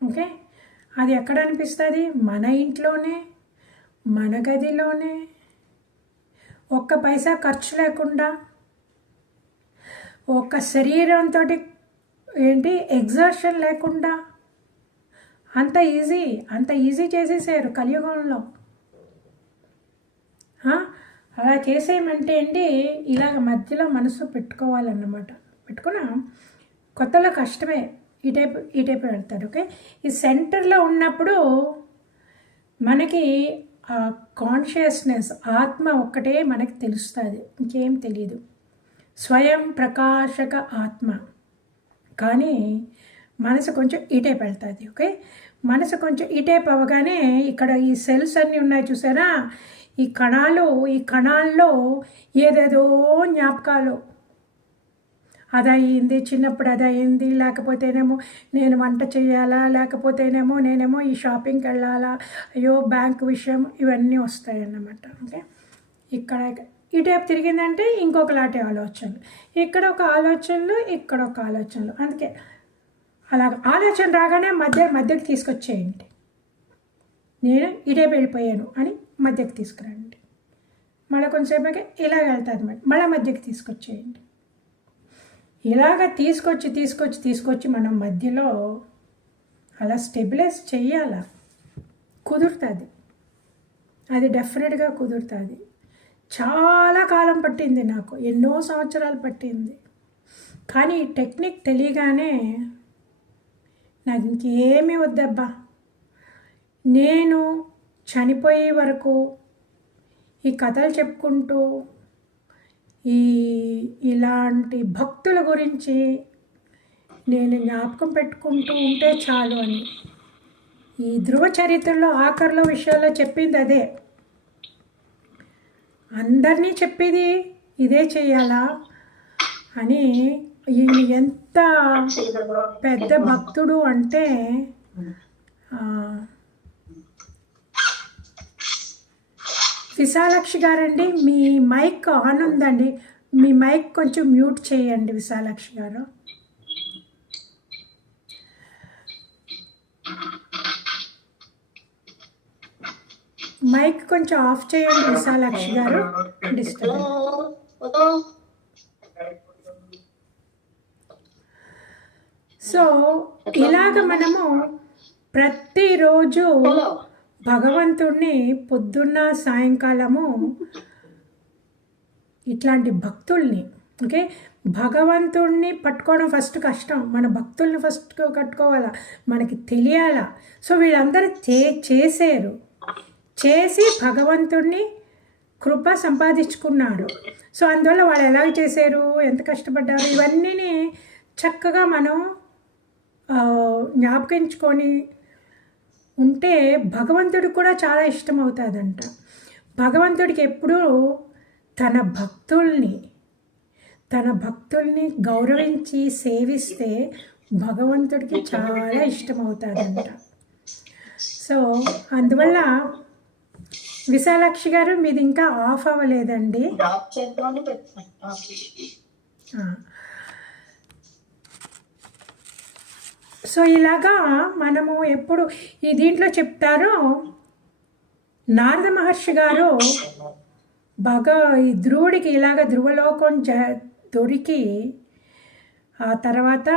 ఓకే, అది ఎక్కడ అనిపిస్తుంది? మన ఇంట్లోనే, మన గదిలోనే, ఒక్క పైసా ఖర్చు లేకుండా, ఒక్క శరీరంతో ఎగ్జర్షన్ లేకుండా అంత ఈజీ చేసేసారు కలియుగంలో. అలా చేసేయమంటే అండి ఇలాగ మధ్యలో మనసు పెట్టుకోవాలన్నమాట. పెట్టుకున్నా కొత్తలో కష్టమే, ఈ టైప్ వెళ్తారు. ఓకే, ఈ సెంటర్లో ఉన్నప్పుడు మనకి ఆ కాన్షియస్నెస్, ఆత్మ ఒక్కటే మనకి తెలుస్తుంది, ఇంకేం తెలియదు. స్వయం ప్రకాశక ఆత్మ. కానీ మనసు కొంచెం ఈ టైప్ వెళ్తుంది. ఓకే, మనసు కొంచెం ఈ టైప్ అవ్వగానే ఇక్కడ ఈ సెల్స్ అన్నీ ఉన్నాయి చూసారా, ఈ కణాల్లో ఏదేదో జ్ఞాపకాలు, అదయింది, చిన్నప్పుడు అదయింది, లేకపోతేనేమో నేను వంట చేయాలా, లేకపోతేనేమో నేనేమో ఈ షాపింగ్కి వెళ్ళాలా, అయ్యో బ్యాంక్ విషయం, ఇవన్నీ వస్తాయన్నమాట. ఓకే, ఇక్కడ ఈ టైప్ తిరిగిందంటే ఇంకొకలాంటి ఆలోచనలు, ఇక్కడ ఒక ఆలోచనలు, ఇక్కడ ఒక ఆలోచనలు. అందుకే అలాగ ఆలోచన రాగానే మధ్యకి తీసుకొచ్చేయండి. నేను ఈ టైప్ వెళ్ళిపోయాను అని మధ్యకి తీసుకురండి. మళ్ళీ కొంచెంసేపకి ఇలాగ వెళ్తుంది అన్నమాట, మళ్ళీ మధ్యకి తీసుకొచ్చేయండి. ఇలాగ తీసుకొచ్చి మనం మధ్యలో అలా స్టెబిలైజ్ చెయ్యాల. కుదురుతుంది, అది డెఫినెట్గా కుదురుతుంది. చాలా కాలం పట్టింది నాకు, ఎన్నో సంవత్సరాలు పట్టింది. కానీ ఈ టెక్నిక్ తెలియగానే నాకు ఇంకేమీ వద్దబ్బా. నేను చనిపోయే వరకు ఈ కథలు చెప్పుకుంటూ ఇలాంటి భక్తుల గురించి నేను జ్ఞాపకం పెట్టుకుంటూ ఉంటే చాలు అని. ఈ ధ్రువ చరిత్రలో ఆఖరిలో విషయాల్లో చెప్పింది అదే. అందరినీ చెప్పేది ఇదే చేయాలా అని. ఈయన ఎంత పెద్ద భక్తుడు అంటే విశాలాక్షి గారండి, మీ మైక్ ఆన్ ఉందండి, మీ మైక్ కొంచెం మ్యూట్ చేయండి విశాలాక్షి గారు. మైక్ కొంచెం ఆఫ్ చేయండి విశాలాక్షి గారు, డిస్టర్బ్. సో ఇలాగ మనము ప్రతిరోజు భగవంతుణ్ణి పొద్దున్న సాయంకాలము ఇట్లాంటి భక్తుల్ని, ఓకే, భగవంతుణ్ణి పట్టుకోవడం ఫస్ట్ కష్టం. మన భక్తుల్ని ఫస్ట్ కట్టుకోవాలా, మనకి తెలియాలా. సో వీళ్ళందరూ చేశారు, చేసి భగవంతుణ్ణి కృప సంపాదించుకున్నారు. సో అందువల్ల వాళ్ళు ఎలాగ చేశారు, ఎంత కష్టపడ్డారు, ఇవన్నీ చక్కగా మనం జ్ఞాపకించుకొని ఉంటే భగవంతుడికి కూడా చాలా ఇష్టం అవుతుందంట. భగవంతుడికి ఎప్పుడూ తన భక్తుల్ని గౌరవించి సేవిస్తే భగవంతుడికి చాలా ఇష్టం అవుతుందంట. సో అందువల్ల విశాలాక్షి గారు మీది ఇంకా ఆఫ్ అవ్వలేదండి. సో ఇలాగా మనము ఎప్పుడు ఈ దీంట్లో చెప్తారో, నారద మహర్షి గారు ఈ ధ్రువుడికి ఇలాగ ధ్రువలోకం దొరికి ఆ తర్వాత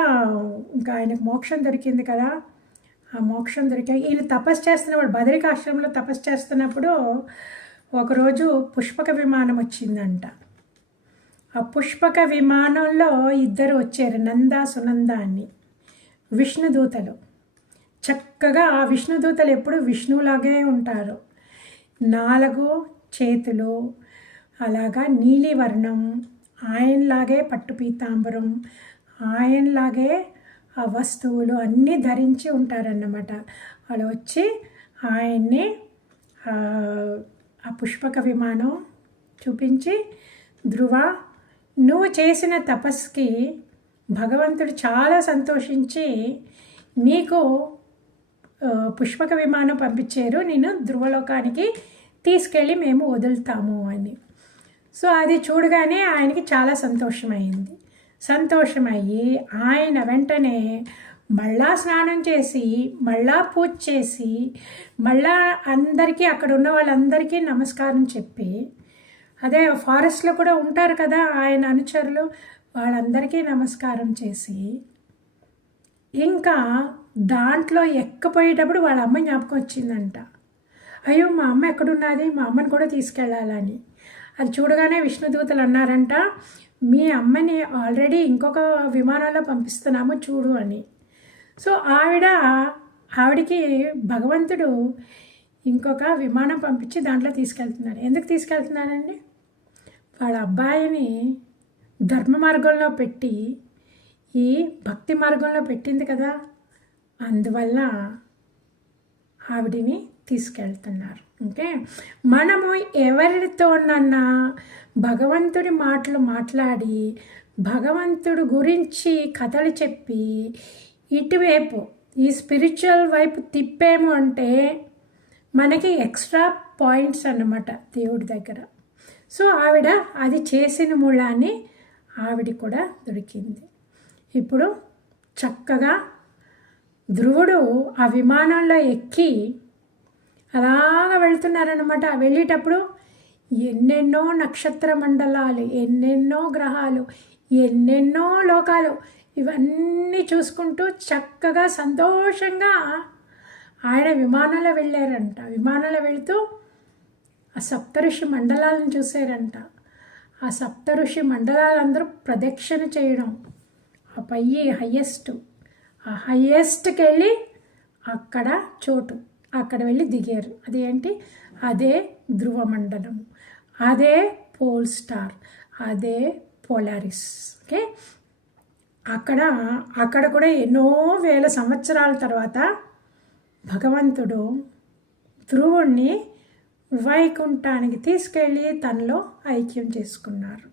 ఇంకా ఆయనకు మోక్షం దొరికింది కదా. ఆ మోక్షం దొరికాక ఈయన తపస్సు చేస్తున్నప్పుడు, బదరికాశ్రమంలో తపస్సు చేస్తున్నప్పుడు ఒకరోజు పుష్పక విమానం వచ్చిందంట. ఆ పుష్పక విమానంలో ఇద్దరు వచ్చారు, నంద సునంద అని, విష్ణుదూతలు. చక్కగా ఆ విష్ణుదూతలు ఎప్పుడు విష్ణువులాగే ఉంటారు. 4 చేతులు, అలాగా నీలివర్ణం, ఆయనలాగే పట్టు పీతాంబరం, ఆయనలాగే ఆ వస్తువులు అన్నీ ధరించి ఉంటారన్నమాట. వాళ్ళు వచ్చి ఆయన్ని ఆ పుష్పక విమానం చూపించి, ధ్రువ, నువ్వు చేసిన తపస్సుకి భగవంతుడు చాలా సంతోషించి నీకు పుష్పక విమానం పంపించారు, నేను ధ్రువలోకానికి తీసుకెళ్ళి మేము వదులుతాము అని. సో అది చూడగానే ఆయనకి చాలా సంతోషమయ్యి ఆయన వెంటనే మళ్ళా స్నానం చేసి, మళ్ళా పూజ చేసి, మళ్ళా అందరికీ, అక్కడ ఉన్న వాళ్ళందరికీ నమస్కారం చెప్పి, అదే ఫారెస్ట్లో కూడా ఉంటారు కదా ఆయన అనుచరులు, వాళ్ళందరికీ నమస్కారం చేసి, ఇంకా దాంట్లో ఎక్కపోయేటప్పుడు వాళ్ళ అమ్మ జ్ఞాపకం వచ్చిందంట. అయ్యో మా అమ్మ ఎక్కడున్నది, మా అమ్మని కూడా తీసుకెళ్ళాలని. అది చూడగానే విష్ణుదూతలు అన్నారంట, మీ అమ్మని ఆల్రెడీ ఇంకొక విమానంలో పంపిస్తున్నాము చూడు అని. సో ఆవిడికి భగవంతుడు ఇంకొక విమానం పంపించి దాంట్లో తీసుకెళ్తున్నారు. ఎందుకు తీసుకెళ్తున్నానండి, వాళ్ళ అబ్బాయిని ధర్మ మార్గంలో పెట్టి ఈ భక్తి మార్గంలో పెట్టింది కదా, అందువల్ల ఆవిడిని తీసుకెళ్తున్నారు. ఓకే, మనము ఎవరితోనన్నా భగవంతుడి మాటలు మాట్లాడి, భగవంతుడి గురించి కథలు చెప్పి, ఇటువైపు ఈ స్పిరిచువల్ వైపు తిప్పేము అంటే మనకి ఎక్స్ట్రా పాయింట్స్ అన్నమాట దేవుడి దగ్గర. సో ఆవిడ అది చేసిన మూలాన్ని ఆవిడ కూడా దొరికింది. ఇప్పుడు చక్కగా ధ్రువుడు ఆ విమానంలో ఎక్కి అలాగ వెళ్తున్నారనమాట. వెళ్ళేటప్పుడు ఎన్నెన్నో నక్షత్ర మండలాలు, ఎన్నెన్నో గ్రహాలు, ఎన్నెన్నో లోకాలు, ఇవన్నీ చూసుకుంటూ చక్కగా సంతోషంగా ఆయన విమానంలో వెళ్ళారంట. విమానంలో వెళుతూ ఆ సప్తఋషి మండలాలను చూశారంట. ఆ సప్తఋషి మండలాలందరూ ప్రదక్షిణ చేయడం, ఆ పై హయ్యెస్ట్ ఆ హయ్యెస్ట్కి వెళ్ళి అక్కడ చోటు, అక్కడ వెళ్ళి దిగారు. అదేంటి? అదే ధ్రువమండలం, అదే పోల్ స్టార్, అదే పోలారిస్. ఓకే, అక్కడ కూడా ఎన్నో వేల సంవత్సరాల తర్వాత భగవంతుడు ధ్రువుణ్ణి వైకుంఠానికి తీసుకెళ్ళి తనలో ఐక్యం చేసుకున్నారు.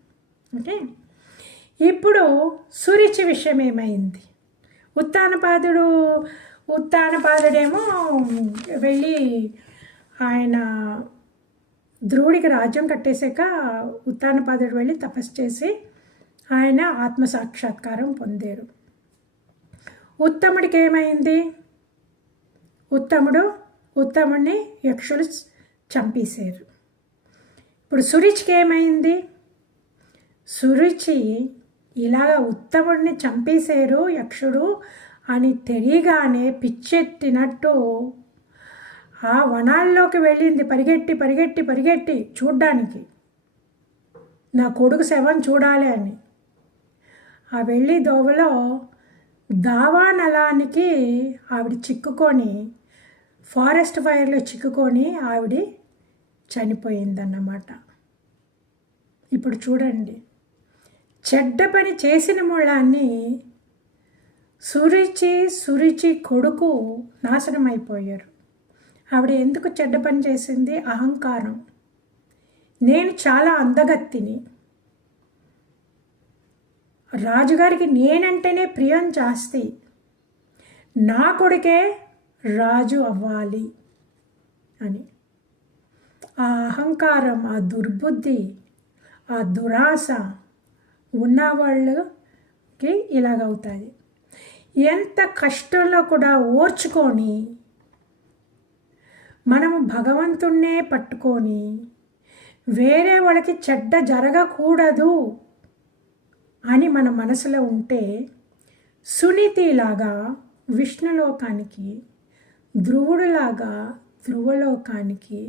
ఓకే, ఇప్పుడు సురుచి విషయం ఏమైంది? ఉత్తానపాదుడేమో వెళ్ళి ఆయన ధ్రువుడికి రాజ్యం కట్టేశాక ఉత్తానపాదుడు వెళ్ళి తపస్సు చేసి ఆయన ఆత్మసాక్షాత్కారం పొందారు. ఉత్తముడికి ఏమైంది? ఉత్తముడిని యక్షులు చంపేశారు. ఇప్పుడు సురుచికి ఏమైంది? సురుచి ఇలాగ ఉత్తముడిని చంపేశారు యక్షుడు అని తెలియగానే పిచ్చెట్టినట్టు ఆ వనాల్లోకి వెళ్ళింది, పరిగెట్టి చూడ్డానికి, నా కొడుకు శవం చూడాలి అని. ఆ వెళ్ళి దోవలో దావానలానికి ఆవిడ చిక్కుకొని, ఫారెస్ట్ ఫైర్లో చిక్కుకొని ఆవిడ చనిపోయిందన్నమాట. ఇప్పుడు చూడండి, చెడ్డ పని చేసిన మూలాన్ని సురుచి కొడుకు నాశనం అయిపోయారు. ఆవిడ ఎందుకు చెడ్డ పని చేసింది? అహంకారం. నేను చాలా అందగత్తిని, రాజుగారికి నేనంటేనే ప్రియం జాస్తి, నా కొడుకే రాజు అవ్వాలి అని. ఆ అహంకారం, ఆ దుర్బుద్ధి, ఆ దురాశ ఉన్నవాళ్ళకి ఇలాగవుతుంది. ఎంత కష్టంలో కూడా ఓర్చుకొని మనము భగవంతుణ్ణే పట్టుకొని వేరే వాళ్ళకి చెడ్డ జరగకూడదు అని మన మనసులో ఉంటే సునీతిలాగా విష్ణులోకానికి, ధ్రువుడులాగా ధ్రువలోకానికి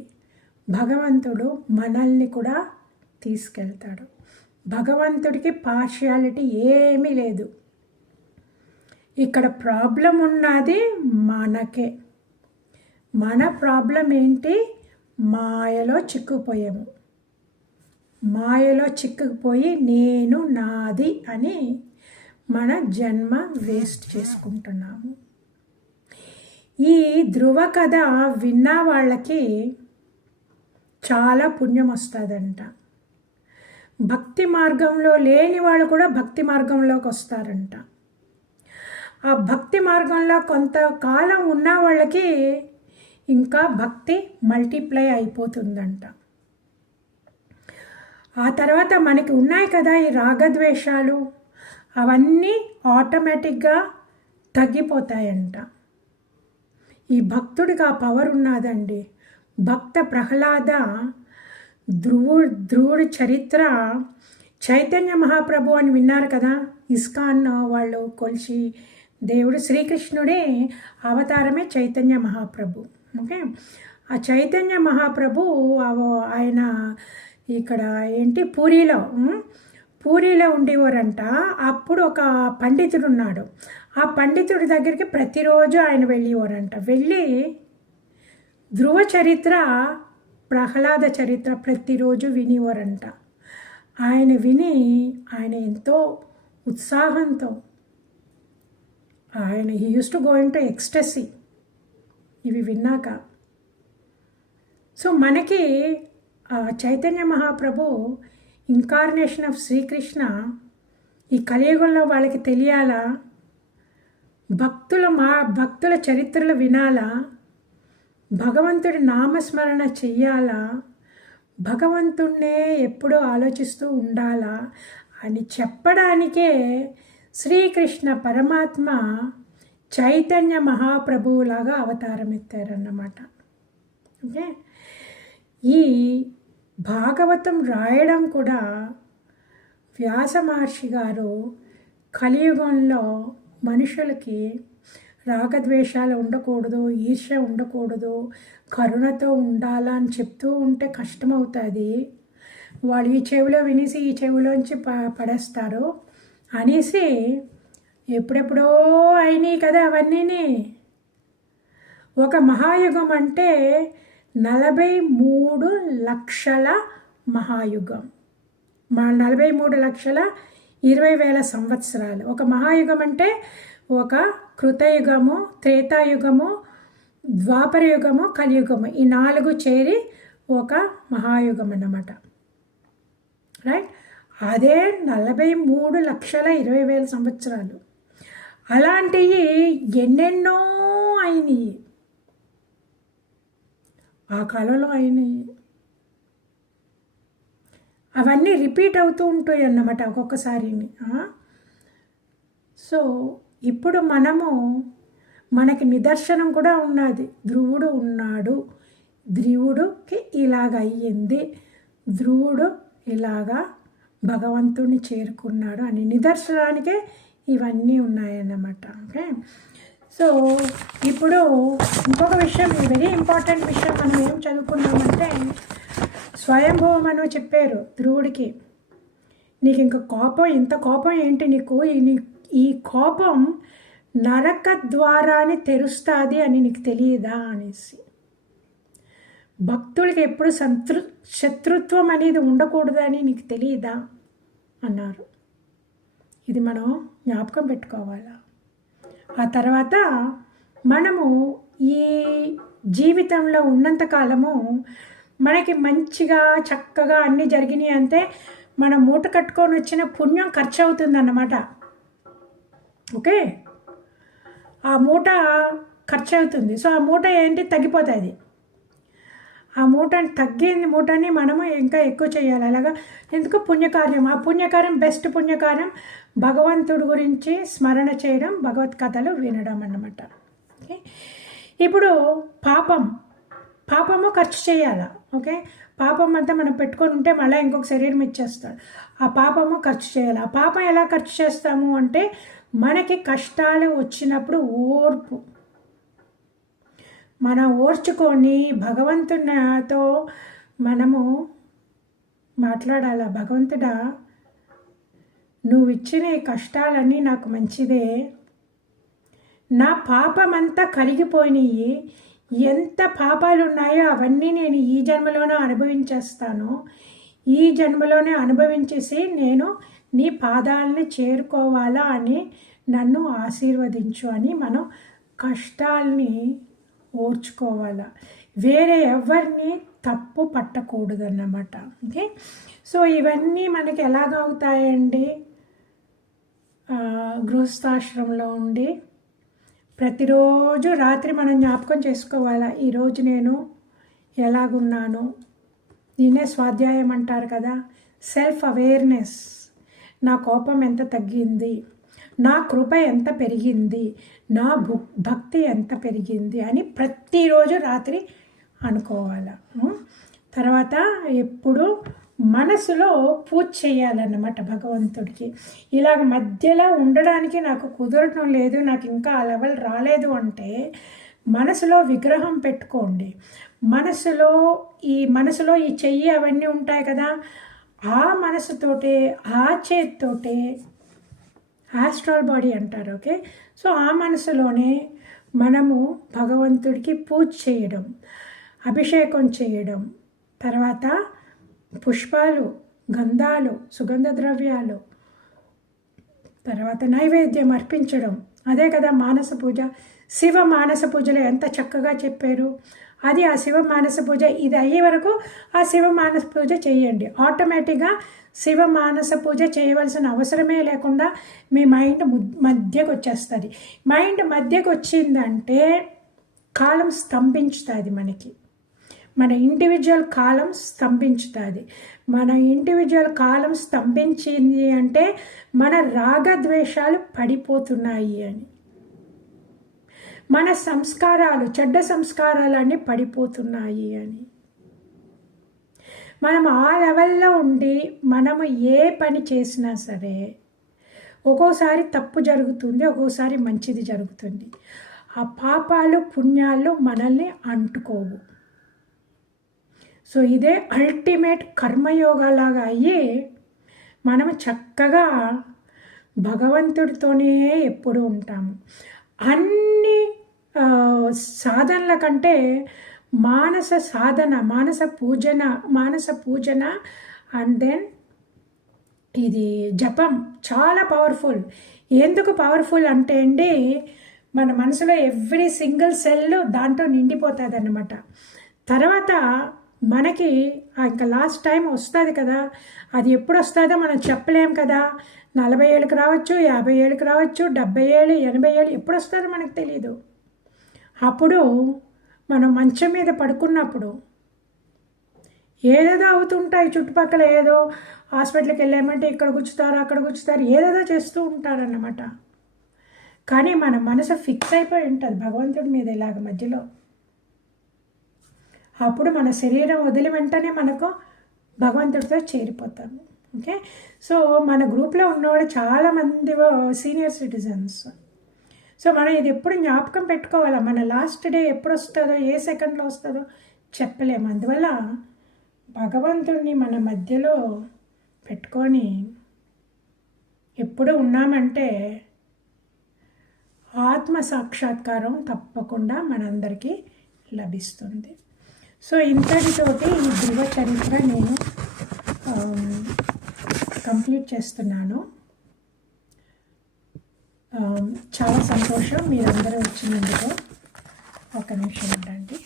భగవంతుడు మనల్ని కూడా తీసుకెళ్తాడు. భగవంతుడికి పార్షియాలిటీ ఏమీ లేదు. ఇక్కడ ప్రాబ్లం ఉన్నది మనకే. మన ప్రాబ్లం ఏంటి? మాయలో చిక్కుపోయాము. మాయలో చిక్కుకుపోయి నేను నాది అని మన జన్మ వేస్ట్ చేసుకుంటున్నాము. ఈ ధ్రువ కథ విన్న వాళ్ళకి చాలా పుణ్యం వస్తుందంట. భక్తి మార్గంలో లేని వాళ్ళు కూడా భక్తి మార్గంలోకి వస్తారంట. ఆ భక్తి మార్గంలో కొంతకాలం ఉన్న వాళ్ళకి ఇంకా భక్తి మల్టిప్లై అయిపోతుందంట. ఆ తర్వాత మనకి ఉన్నాయి కదా ఈ రాగద్వేషాలు, అవన్నీ ఆటోమేటిక్గా తగ్గిపోతాయంట. ఈ భక్తుడికి ఆ పవర్ ఉన్నదండి. భక్త ప్రహ్లాద ధ్రువుడి చరిత్ర చైతన్య మహాప్రభు అని విన్నారు కదా. ఇస్కాన్ వాళ్ళు కొలిచి దేవుడు శ్రీకృష్ణుడే అవతారమే చైతన్య మహాప్రభు. ఓకే, ఆ చైతన్య మహాప్రభు ఆయన ఇక్కడ ఏంటి పూరిలో ఉండేవారంట. అప్పుడు ఒక పండితుడు ఉన్నాడు. ఆ పండితుడి దగ్గరికి ప్రతిరోజు ఆయన వెళ్ళేవారంట. వెళ్ళి ధ్రువ చరిత్ర, ప్రహ్లాద చరిత్ర ప్రతిరోజు వినేవారంట. ఆయన విని ఆయన ఎంతో ఉత్సాహంతో he use to go into ecstasy ఇవి విన్నాక. సో మనకి చైతన్య మహాప్రభు ఇన్కార్నేషన్ ఆఫ్ శ్రీకృష్ణ ఈ కలియుగంలో వాళ్ళకి తెలియాలా, భక్తుల చరిత్రలు వినాలా, భగవంతుడి నామస్మరణ చెయ్యాలా, భగవంతుణ్ణే ఎప్పుడూ ఆలోచిస్తూ ఉండాలా అని చెప్పడానికే శ్రీకృష్ణ పరమాత్మ చైతన్య మహాప్రభువులాగా అవతారం ఎత్తారన్నమాట. ఓకే, ఈ భాగవతం రాయడం కూడా వ్యాస మహర్షి గారు కలియుగంలో మనుషులకి రాగద్వేషాలు ఉండకూడదు, ఈర్ష్య ఉండకూడదు, కరుణతో ఉండాలా అని చెప్తూ ఉంటే కష్టమవుతుంది. వాళ్ళు ఈ చెవిలో వినేసి ఈ చెవిలోంచి పడేస్తారు అనేసి ఎప్పుడెప్పుడో అయినాయి కదా అవన్నీని. ఒక మహాయుగం అంటే 43,00,000 మహాయుగం. 43,20,000 సంవత్సరాలు. ఒక మహాయుగం అంటే ఒక కృతయుగము, త్రేతాయుగము, ద్వాపరయుగము, కలియుగము, ఈ 4 చేరి ఒక మహాయుగం అన్నమాట. రైట్. అదే 43,20,000 సంవత్సరాలు. అలాంటివి ఎన్నెన్నో అయినాయి ఆ కాలంలో అయినాయి. అవన్నీ రిపీట్ అవుతూ ఉంటాయి అన్నమాట ఒక్కొక్కసారి. సో ఇప్పుడు మనకి నిదర్శనం కూడా ఉన్నది. ధ్రువుడు ఉన్నాడు, ధ్రువుడికి ఇలాగ అయ్యింది, ధ్రువుడు ఇలాగా భగవంతుడిని చేరుకున్నాడు అని నిదర్శనానికే ఇవన్నీ ఉన్నాయన్నమాట. ఓకే. సో ఇప్పుడు ఇంకొక విషయం, వెరీ ఇంపార్టెంట్ విషయం మనం ఏం చదువుకున్నామంటే, స్వయంభూమను చెప్పారు ధ్రువుడికి, నీకు ఇంక కోపం, ఇంత కోపం ఏంటి నీకు, ఈ కోపం నరక ద్వారాన్ని తెరుస్తుంది అని నీకు తెలియదా అనేసి. భక్తులకి ఎప్పుడు శత్రుత్వం అనేది ఉండకూడదని నీకు తెలియదా అన్నారు. ఇది మనం జ్ఞాపకం పెట్టుకోవాలా. ఆ తర్వాత మనము ఈ జీవితంలో ఉన్నంతకాలము మనకి మంచిగా చక్కగా అన్నీ జరిగినాయి అంటే మనం మూట కట్టుకొని వచ్చిన పుణ్యం ఖర్చు అవుతుందన్నమాట. ఓకే. ఆ మూట ఖర్చు అవుతుంది. సో ఆ మూట ఏంటి, తగ్గిపోతుంది. ఆ తగ్గింది మూటని మనము ఇంకా ఎక్కువ చేయాలి. అలాగా ఎందుకు, పుణ్యకార్యం. ఆ పుణ్యకార్యం, బెస్ట్ పుణ్యకార్యం భగవంతుడి గురించి స్మరణ చేయడం, భగవత్ కథలు వినడం అన్నమాట. ఓకే. ఇప్పుడు పాపము ఖర్చు చేయాలా. ఓకే. పాపం అంతా మనం పెట్టుకొని ఉంటే మళ్ళీ ఇంకొక శరీరం ఇచ్చేస్తాడు. ఆ పాపము ఖర్చు చేయాలి. ఆ పాపం ఎలా ఖర్చు చేస్తాము అంటే, మనకి కష్టాలు వచ్చినప్పుడు ఓర్పు, మనం ఓర్చుకొని భగవంతునితో మనము మాట్లాడాల. భగవంతుడా, నువ్వు ఇచ్చిన ఈ కష్టాలన్నీ నాకు మంచిదే, నా పాపమంతా కరిగిపోయినాయి, ఎంత పాపాలు ఉన్నాయో అవన్నీ నేను ఈ జన్మలోనే అనుభవించేస్తాను, ఈ జన్మలోనే అనుభవించేసి నేను నీ పాదాలని చేరుకోవాలా అని నన్ను ఆశీర్వదించు అని మనం కష్టాల్ని ఓర్చుకోవాలా. వేరే ఎవరిని తప్పు పట్టకూడదన్నమాట. ఓకే. సో ఇవన్నీ మనకి ఎలాగవుతాయండి, గృహస్థాశ్రమంలో ఉండి ప్రతిరోజు రాత్రి మనం జ్ఞాపకం చేసుకోవాలా, ఈరోజు నేను ఎలాగున్నాను. దీన్నే స్వాధ్యాయం అంటారు కదా, సెల్ఫ్ అవేర్నెస్. నా కోపం ఎంత తగ్గింది, నా కృప ఎంత పెరిగింది, నా భక్తి ఎంత పెరిగింది అని ప్రతిరోజు రాత్రి అనుకోవాలి. తర్వాత ఎప్పుడు మనసులో పూజ చేయాలన్నమాట భగవంతుడికి. ఇలాగ మధ్యలో ఉండడానికి నాకు కుదరటం లేదు, నాకు ఇంకా ఆ లెవెల్ రాలేదు అంటే మనసులో విగ్రహం పెట్టుకోండి. మనసులో ఈ చెయ్యి అవన్నీ ఉంటాయి కదా, ఆ మనసుతోటే, ఆ చేతితోటే, ఆస్ట్రల్ బాడీ అంటారు. ఓకే. సో ఆ మనసులోనే మనము భగవంతుడికి పూజ చేయడం, అభిషేకం చేయడం, తర్వాత పుష్పాలు, గంధాలు, సుగంధ ద్రవ్యాలు, తర్వాత నైవేద్యం అర్పించడం. అదే కదా మానస పూజ. శివ మానస పూజలో ఎంత చక్కగా చెప్పారు. అది ఆ శివ మానస పూజ. ఇది అయ్యే వరకు ఆ శివ మానస పూజ చేయండి. ఆటోమేటిక్గా శివ మానస పూజ చేయవలసిన అవసరమే లేకుండా మీ మైండ్ మధ్యకు వచ్చేస్తుంది. మైండ్ మధ్యకు వచ్చిందంటే కాలం స్తంభించుతుంది. మన ఇండివిజువల్ కాలం స్తంభించుతుంది. మన ఇండివిజువల్ కాలం స్తంభించింది అంటే మన రాగద్వేషాలు పడిపోతున్నాయి అని, మన సంస్కారాలు, చెడ్డ సంస్కారాలన్నీ పడిపోతున్నాయి అని. మనం ఆ లెవెల్లో ఉండి మనము ఏ పని చేసినా సరే ఒక్కోసారి తప్పు జరుగుతుంది, ఒక్కోసారి మంచిది జరుగుతుంది. ఆ పాపాలు పుణ్యాలు మనల్ని అంటుకోవు. సో ఇదే అల్టిమేట్ కర్మయోగాలాగా అయ్యి మనము చక్కగా భగవంతుడితోనే ఎప్పుడు ఉంటాము. అన్ని సాధనల కంటే మానస సాధన, మానస పూజన అండ్ దెన్ ఇది జపం చాలా పవర్ఫుల్. ఎందుకు పవర్ఫుల్ అంటే అండి, మన మనసులో ఎవ్రీ సింగిల్ సెల్ దాంట్లో నిండిపోతుంది అన్నమాట. తర్వాత మనకి ఇంకా లాస్ట్ టైం వస్తుంది కదా, అది ఎప్పుడు వస్తుందో మనం చెప్పలేం కదా. 40 ఏళ్ళకి రావచ్చు, 50 ఏళ్ళకి రావచ్చు, 70 ఏళ్ళు, 80 ఏళ్ళు, ఎప్పుడు వస్తుందో మనకు తెలియదు. అప్పుడు మనం మంచం మీద పడుకున్నప్పుడు ఏదేదో అవుతుంటాయి చుట్టుపక్కల. ఏదో హాస్పిటల్కి వెళ్ళామంటే ఇక్కడ కూర్చుతారు, అక్కడ కూర్చుతారు, ఏదేదో చేస్తూ ఉంటారన్నమాట. కానీ మన మనసు ఫిక్స్ అయిపోయి ఉంటుంది భగవంతుడి మీద ఇలాగ మధ్యలో. అప్పుడు మన శరీరం వదిలి వెంటనే మనకు భగవంతుడితో చేరిపోతాము. ఓకే, సో మన గ్రూప్లో ఉన్నవాడు చాలామంది సీనియర్ సిటిజన్స్. సో మనం ఇది ఎప్పుడు జ్ఞాపకం పెట్టుకోవాలా, మన లాస్ట్ డే ఎప్పుడు వస్తుందో, ఏ సెకండ్లో వస్తుందో చెప్పలేము. అందువల్ల భగవంతుడిని మన మధ్యలో పెట్టుకొని ఎప్పుడు ఉన్నామంటే ఆత్మ సాక్షాత్కారం తప్పకుండా మనందరికీ లభిస్తుంది. సో ఇంతటితోటి ఈ ధ్రువ చరిత్ర నేను కంప్లీట్ చేస్తున్నాను. చాలా సంతోషం మీరందరూ వచ్చినందుకు. ఒక నిమిషం ఉండండి.